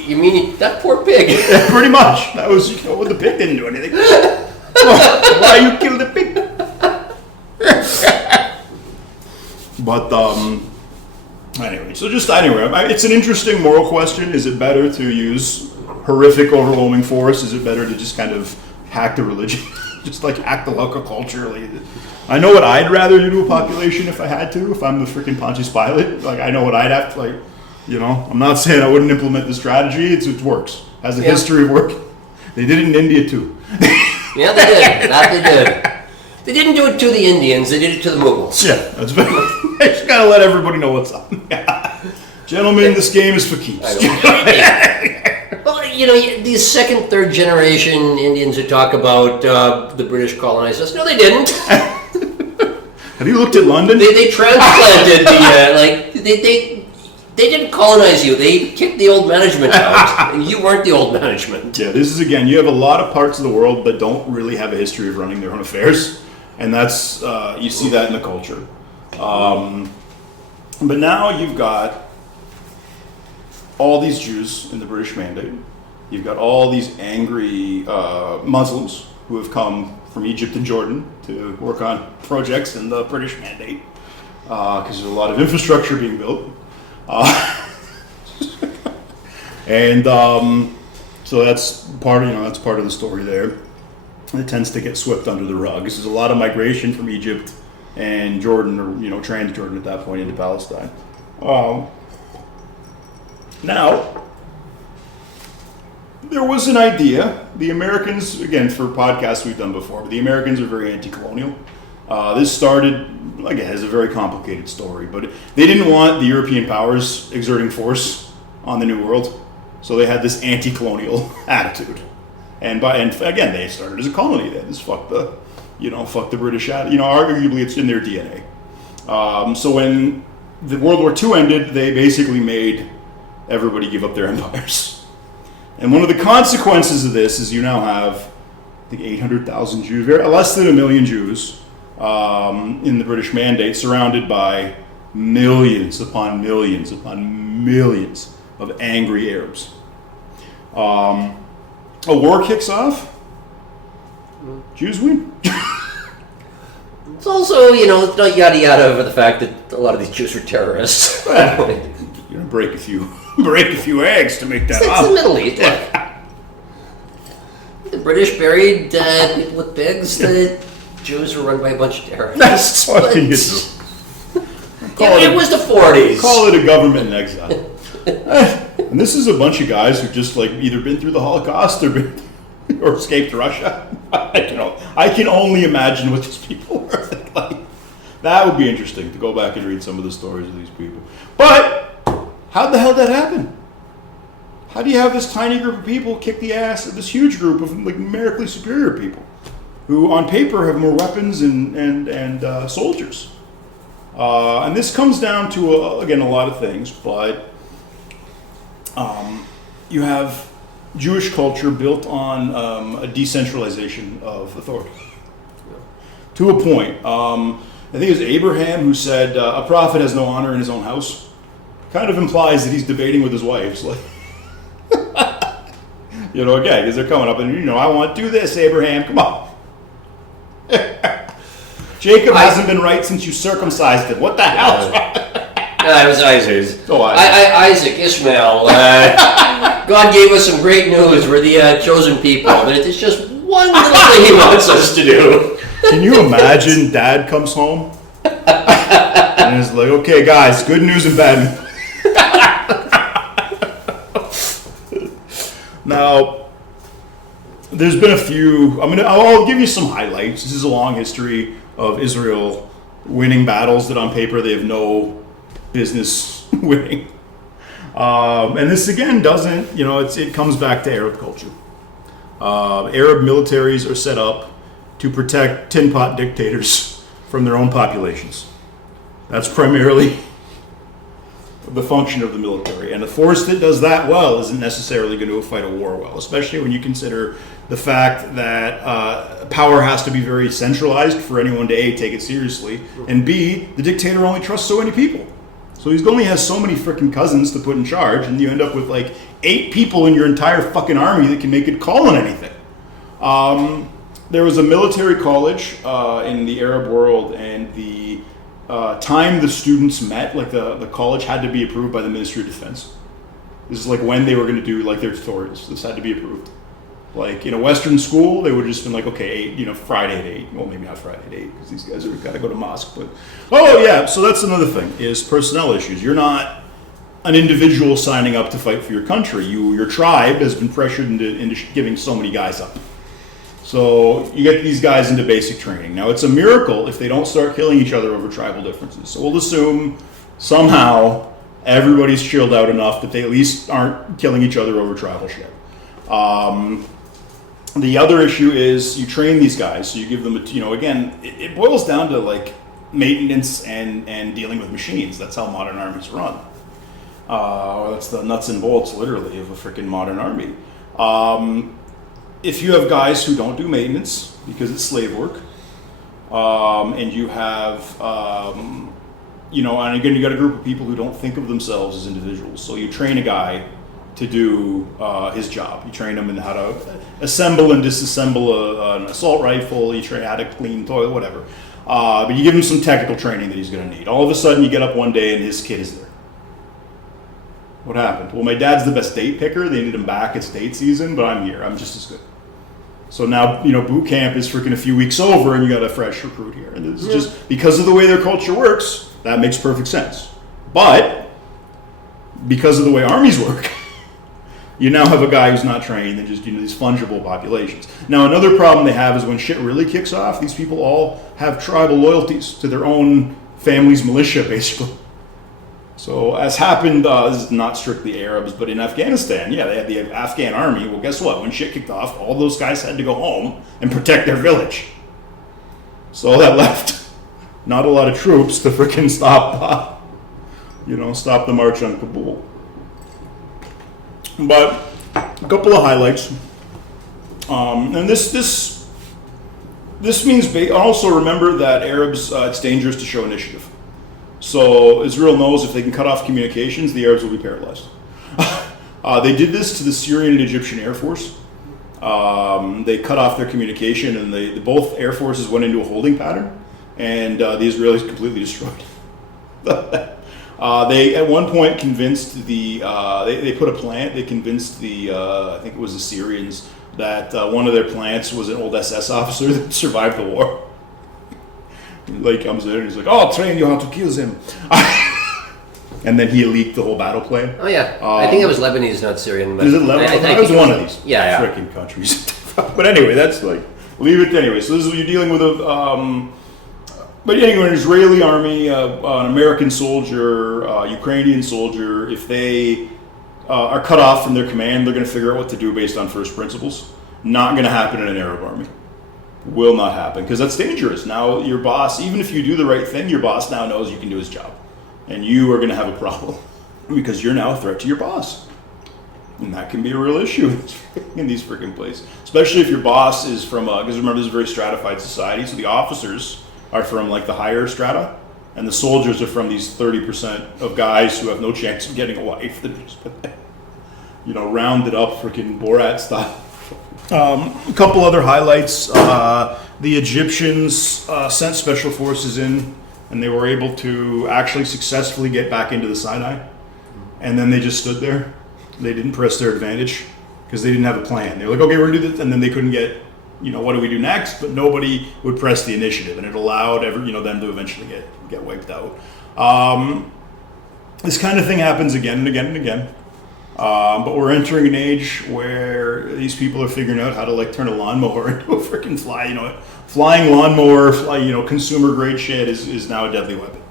You mean that poor pig? Yeah, pretty much. That was, well, the pig didn't do anything. Why you killed the pig? But, anyway, it's an interesting moral question. Is it better to use horrific, overwhelming force? Is it better to just kind of hack the religion? Just like hack the local culture? I know what I'd rather do to a population if I had to, if I'm the freaking Pontius Pilate. Like, I know what I'd have to, I'm not saying I wouldn't implement the strategy. It works. Has a history of work. They did it in India too. Yeah, they did. That they did. They didn't do it to the Indians. They did it to the Mughals. Yeah, that's better. I just gotta let everybody know what's up. Gentlemen, this game is for keeps. I know. Well, these second, third generation Indians who talk about the British colonized us. No, they didn't. Have you looked at London? They transplanted They didn't colonize you. They kicked the old management out. And you weren't the old management. Yeah, this is, again, you have a lot of parts of the world that don't really have a history of running their own affairs. And that's, you see that in the culture. But now you've got all these Jews in the British Mandate. You've got all these angry Muslims who have come from Egypt and Jordan to work on projects in the British Mandate. Because there's a lot of infrastructure being built. So that's part of the story there. It tends to get swept under the rug. This is a lot of migration from Egypt and Jordan, or trans-Jordan at that point, into Palestine. Now, there was an idea. The Americans, again, for podcasts we've done before, but the Americans are very anti-colonial. This started, again, as a very complicated story, but they didn't want the European powers exerting force on the New World, so they had this anti-colonial attitude. And again, they started as a colony. They had this fuck the British attitude. Arguably it's in their DNA. So when the World War II ended, they basically made everybody give up their empires. And one of the consequences of this is you now have, I think, 800,000 Jews, less than 1 million Jews, in the British Mandate, surrounded by millions upon millions upon millions of angry Arabs. A war kicks off. Jews win. It's also, it's not yada yada over the fact that a lot of these Jews were terrorists. You're gonna break a few eggs to make that up. It's the Middle East. Look. The British buried people with pigs. The Jews were run by a bunch of terrorists. It was the 40s. Call it a government in exile. And this is a bunch of guys who just either been through the Holocaust or escaped Russia. I can only imagine what these people were like. That would be interesting to go back and read some of the stories of these people. But how the hell did that happen? How do you have this tiny group of people kick the ass of this huge group of numerically superior people who on paper have more weapons and soldiers? And this comes down to, again, a lot of things, but you have Jewish culture built on a decentralization of authority. To a point. I think it was Abraham who said, a prophet has no honor in his own house. Kind of implies that he's debating with his wives. Again, because they're coming up and, I want to do this, Abraham, come on. Jacob hasn't been right since you circumcised him. What the hell? No, it was Isaac. Oh, Isaac. Isaac, Ishmael. God gave us some great news. We're the chosen people. But it's just one little thing he wants us to do. Can you imagine Dad comes home and is like, okay, guys, good news and bad news. Now, there's been a few. I'll give you some highlights. This is a long history of Israel winning battles that on paper they have no business winning. And this again doesn't, it comes back to Arab culture. Arab militaries are set up to protect tin pot dictators from their own populations. That's primarily the function of the military. And the force that does that well isn't necessarily going to fight a war well, especially when you consider the fact that power has to be very centralized for anyone to A, take it seriously, and B, the dictator only trusts so many people. So he only has so many freaking cousins to put in charge, and you end up with like 8 people in your entire fucking army that can make a call on anything. There was a military college in the Arab world, and the time the students met, like the college had to be approved by the Ministry of Defense. This is like when they were going to do like their tutorials. This had to be approved. Like in a Western school, they would have just been like, okay, 8, Friday at 8. Well, maybe not Friday at 8 because these guys have got to go to mosque. But so that's another thing is personnel issues. You're not an individual signing up to fight for your country. Your tribe has been pressured into giving so many guys up. So you get these guys into basic training. Now it's a miracle if they don't start killing each other over tribal differences. So we'll assume somehow everybody's chilled out enough that they at least aren't killing each other over tribal shit. The other issue is you train these guys, so you give them again, it boils down to like maintenance and dealing with machines. That's how modern armies run. That's the nuts and bolts, literally, of a freaking modern army. If you have guys who don't do maintenance because it's slave work, and you have, and again, you got a group of people who don't think of themselves as individuals. So you train a guy to do his job. You train him in how to assemble and disassemble an assault rifle. You train how to clean toilet, whatever. But you give him some technical training that he's going to need. All of a sudden, you get up one day and his kid is there. What happened? Well, my dad's the best date picker. They need him back. It's date season, but I'm here. I'm just as good. So now, boot camp is freaking a few weeks over, and you got a fresh recruit here. And it's just because of the way their culture works, that makes perfect sense. But because of the way armies work, you now have a guy who's not trained and just these fungible populations. Now another problem they have is when shit really kicks off, these people all have tribal loyalties to their own family's militia, basically. So as happened, this is not strictly Arabs, but in Afghanistan, they had the Afghan army. Well, guess what? When shit kicked off, all those guys had to go home and protect their village. So that left not a lot of troops to freaking stop the march on Kabul. But a couple of highlights, and this means also remember that Arabs, it's dangerous to show initiative. So Israel knows if they can cut off communications, the Arabs will be paralyzed. They did this to the Syrian and Egyptian Air Force. They cut off their communication, and both Air Forces went into a holding pattern, and the Israelis completely destroyed. They at one point convinced they put a plant. They convinced I think it was the Syrians that one of their plants was an old SS officer that survived the war. He comes in and he's like, "Oh, I'll train you how to kill them," and then he leaked the whole battle plan. Oh yeah, I think it was Lebanese, not Syrian. But is it Lebanese? I was one of these freaking countries. But anyway, that's leave it anyway. So this is what you're dealing with But anyway, an Israeli army, an American soldier, Ukrainian soldier, if they are cut off from their command, they're going to figure out what to do based on first principles. Not going to happen in an Arab army. Will not happen, because that's dangerous. Now your boss, even if you do the right thing, your boss now knows you can do his job. And you are going to have a problem, because you're now a threat to your boss. And that can be a real issue in these freaking places. Especially if your boss is from, because remember, this is a very stratified society, so the officers are from the higher strata, and the soldiers are from these 30% of guys who have no chance of getting a wife. That just, rounded up freaking Borat style. A couple other highlights. The Egyptians sent special forces in, and they were able to actually successfully get back into the Sinai. And then they just stood there. They didn't press their advantage because they didn't have a plan. They were like, okay, we're going to do this. And then they couldn't get, what do we do next? But nobody would press the initiative, and it allowed them to eventually get wiped out. This kind of thing happens again and again and again. But we're entering an age where these people are figuring out how to like turn a lawnmower into a freaking flying lawnmower, consumer grade shit is now a deadly weapon.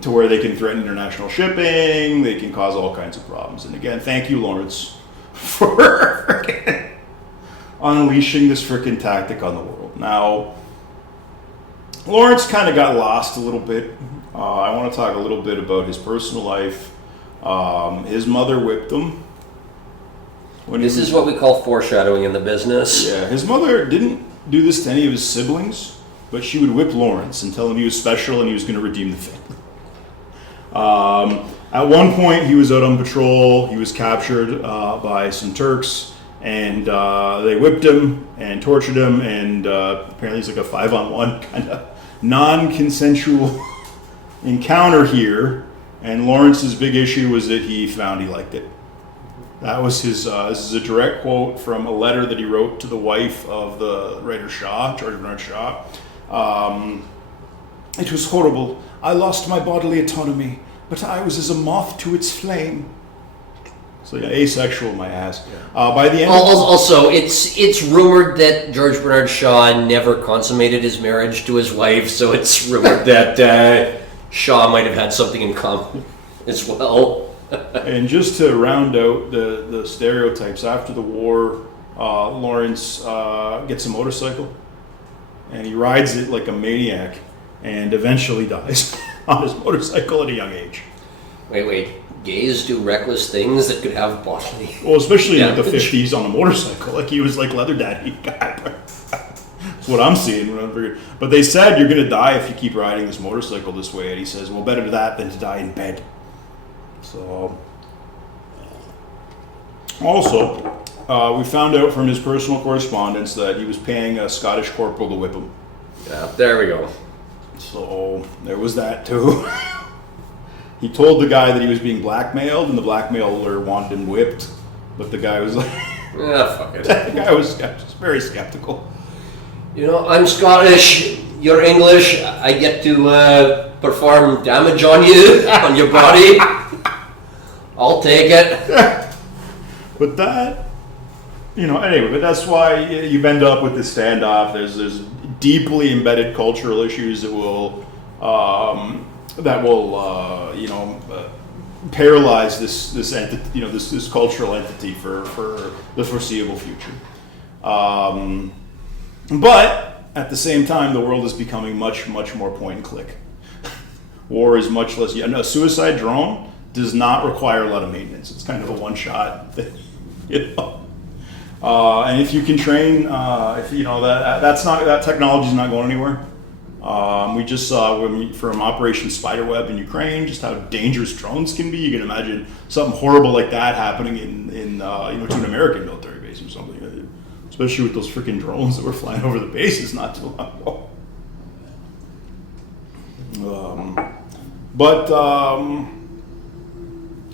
To where they can threaten international shipping, they can cause all kinds of problems. And again, thank you, Lawrence, for unleashing this freaking tactic on the world. Now, Lawrence kind of got lost a little bit. I want to talk a little bit about his personal life. His mother whipped him. This is what we call foreshadowing in the business. Yeah, his mother didn't do this to any of his siblings, but she would whip Lawrence and tell him he was special and he was going to redeem the family. At one point, he was out on patrol. He was captured by some Turks, and they whipped him and tortured him, and apparently it's like a 5-on-1 kind of non-consensual encounter here. And Lawrence's big issue was that he found he liked it. That was his, this is a direct quote from a letter that he wrote to the wife of the writer Shaw, George Bernard Shaw. It was horrible. I lost my bodily autonomy, but I was as a moth to its flame. So yeah, asexual, my ass. By the end, also, it's rumored that George Bernard Shaw never consummated his marriage to his wife, so it's rumored that Shaw might have had something in common as well. And just to round out the stereotypes, after the war, Lawrence gets a motorcycle, and he rides it like a maniac, and eventually dies on his motorcycle at a young age. Wait. Gays do reckless things that could have bodily... Well, especially in the 50s on a motorcycle. Like, he was like leather daddy guy. That's what I'm seeing. But they said, you're going to die if you keep riding this motorcycle this way. And he says, well, better that than to die in bed. So... Also, we found out from his personal correspondence that he was paying a Scottish corporal to whip him. Yeah, there we go. So, there was that, too. He told the guy that he was being blackmailed, and the blackmailer wanted him whipped. But the guy was like... fuck it. The guy was just very skeptical. You know, I'm Scottish, you're English, I get to perform damage on you, on your body. I'll take it. But that... anyway, but that's why you end up with this standoff. There's deeply embedded cultural issues that will... paralyze this entity, this cultural entity for the foreseeable future. But at the same time, the world is becoming much, much more point and click. War is much less. A suicide drone does not require a lot of maintenance. It's kind of a one-shot thing, and if you can train, that technology is not going anywhere. We just saw from Operation Spiderweb in Ukraine just how dangerous drones can be. You can imagine something horrible like that happening to an American military base or something, especially with those freaking drones that were flying over the bases not too long ago.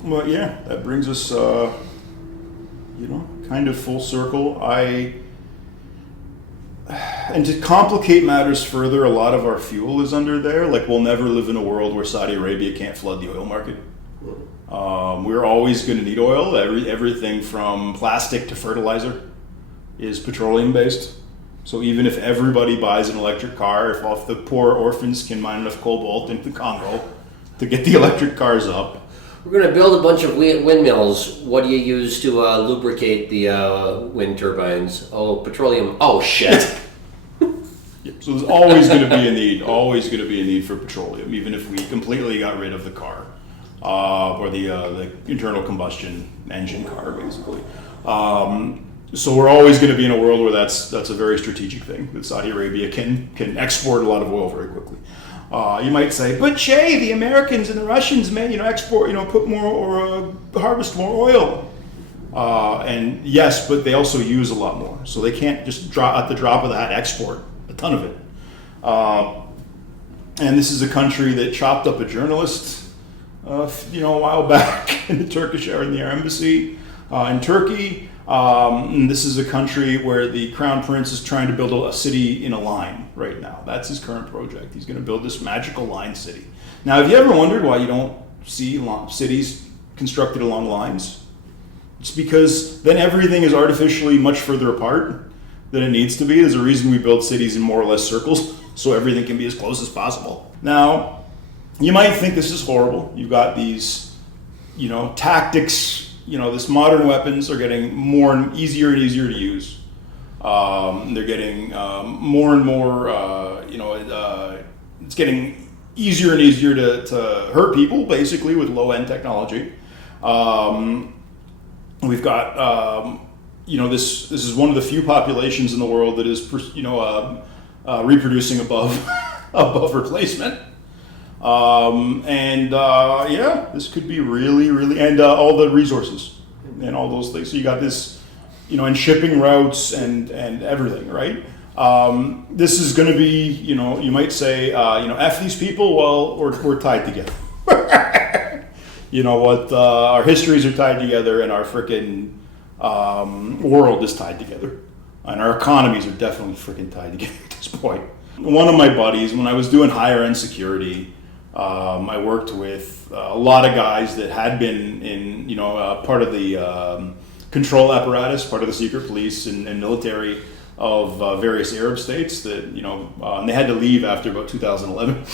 Well, yeah, that brings us, kind of full circle. And to complicate matters further, a lot of our fuel is under there. Like, we'll never live in a world where Saudi Arabia can't flood the oil market. We're always going to need oil. Everything from plastic to fertilizer is petroleum based. So even if everybody buys an electric car, if the poor orphans can mine enough cobalt in the Congo to get the electric cars up. We're going to build a bunch of windmills. What do you use to lubricate the wind turbines? Oh, petroleum. Oh, shit. So there's always going to be a need, for petroleum, even if we completely got rid of the car, or the internal combustion engine car, basically. So we're always going to be in a world where that's a very strategic thing, that Saudi Arabia can export a lot of oil very quickly. You might say, but Che, the Americans and the Russians may, export, put more or harvest more oil. And yes, but they also use a lot more, so they can't just at the drop of the hat export a ton of it. And this is a country that chopped up a journalist, a while back in the Turkish or in their embassy in Turkey. And this is a country where the Crown Prince is trying to build a city in a line right now. That's his current project. He's going to build this magical line city. Now, have you ever wondered why you don't see cities constructed along lines. It's because then everything is artificially much further apart than it needs to be. There's a reason we build cities in more or less circles, so everything can be as close as possible. Now, you might think this is horrible. You've got these, tactics, this modern weapons are getting more and easier and easier to use. They're getting more and more, it's getting easier and easier to hurt people, basically, with low-end technology. We've got, this is one of the few populations in the world that is, reproducing above replacement. This could be really, really, and all the resources and all those things. So you got this, and shipping routes and everything, right? This is going to be, you might say, F these people. Well, we're tied together. Our histories are tied together, and our frickin' world is tied together, and our economies are definitely frickin' tied together at this point. One of my buddies, when I was doing higher end security, I worked with a lot of guys that had been in, part of the control apparatus, part of the secret police and military of various Arab states that, and they had to leave after about 2011.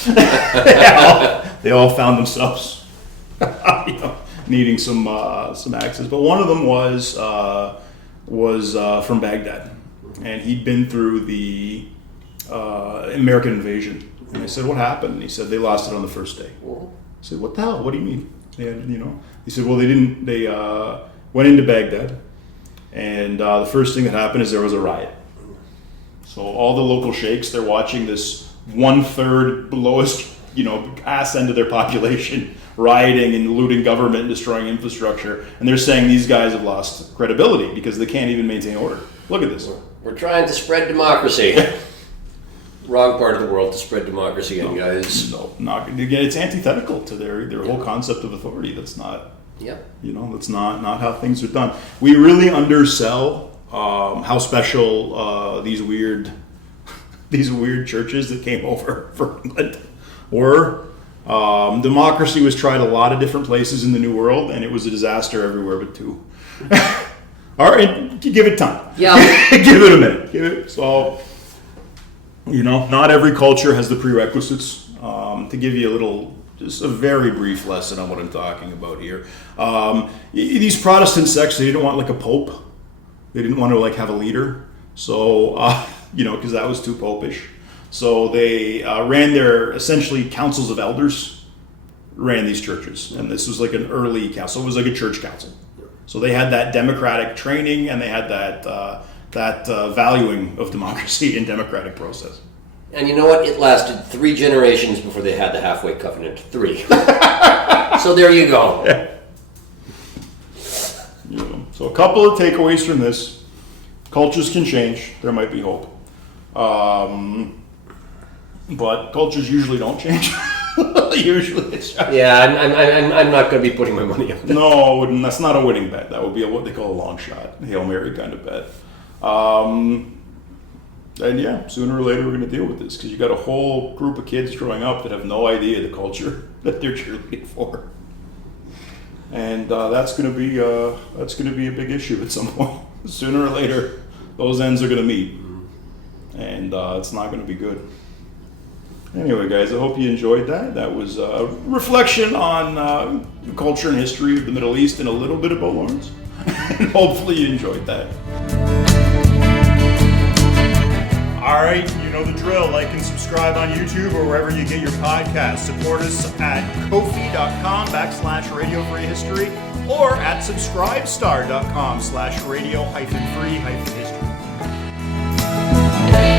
They all found themselves, needing some access. But one of them was from Baghdad, and he'd been through the American invasion. And I said, "What happened?" And he said, "They lost it on the first day." I said, "What the hell? What do you mean?" And, he said, "Well, they didn't. They went into Baghdad, and the first thing that happened is there was a riot. So all the local sheikhs, they're watching this 1/3 lowest, ass end of their population rioting and looting government and destroying infrastructure, and they're saying these guys have lost credibility because they can't even maintain order. Look at this. We're trying to spread democracy." Wrong part of the world to spread democracy in, guys. No, not again. It's antithetical to their whole concept of authority. That's not. Yeah. That's not how things are done. We really undersell how special these weird churches that came over from England were. Democracy was tried a lot of different places in the New World, and it was a disaster everywhere but two. All right, give it time. Yeah. Give it a minute. Not every culture has the prerequisites. To give you just a very brief lesson on what I'm talking about here. These Protestant sects, they didn't want like a pope. They didn't want to have a leader. So, because that was too popish. So they ran their, essentially, councils of elders ran these churches. And this was like an early council. It was like a church council. So they had that democratic training, and they had that valuing of democracy and democratic process. And you know what? It lasted 3 generations before they had the halfway covenant. 3. So there you go. So a couple of takeaways from this. Cultures can change. There might be hope. But cultures usually don't change. Usually it's just... Yeah, I'm not going to be putting my money on that. No, that's not a winning bet. That would be what they call a long shot, Hail Mary kind of bet. And sooner or later we're going to deal with this because you got a whole group of kids growing up that have no idea the culture that they're cheerleading for, and that's going to be a big issue at some point. Sooner or later, those ends are going to meet, and it's not going to be good. Anyway, guys, I hope you enjoyed that. That was a reflection on culture and history of the Middle East and a little bit about Lawrence. And hopefully you enjoyed that. All right, you know the drill. Like and subscribe on YouTube or wherever you get your podcasts. Support us at Ko-fi.com/Radio Free History or at subscribestar.com/radio-free-history.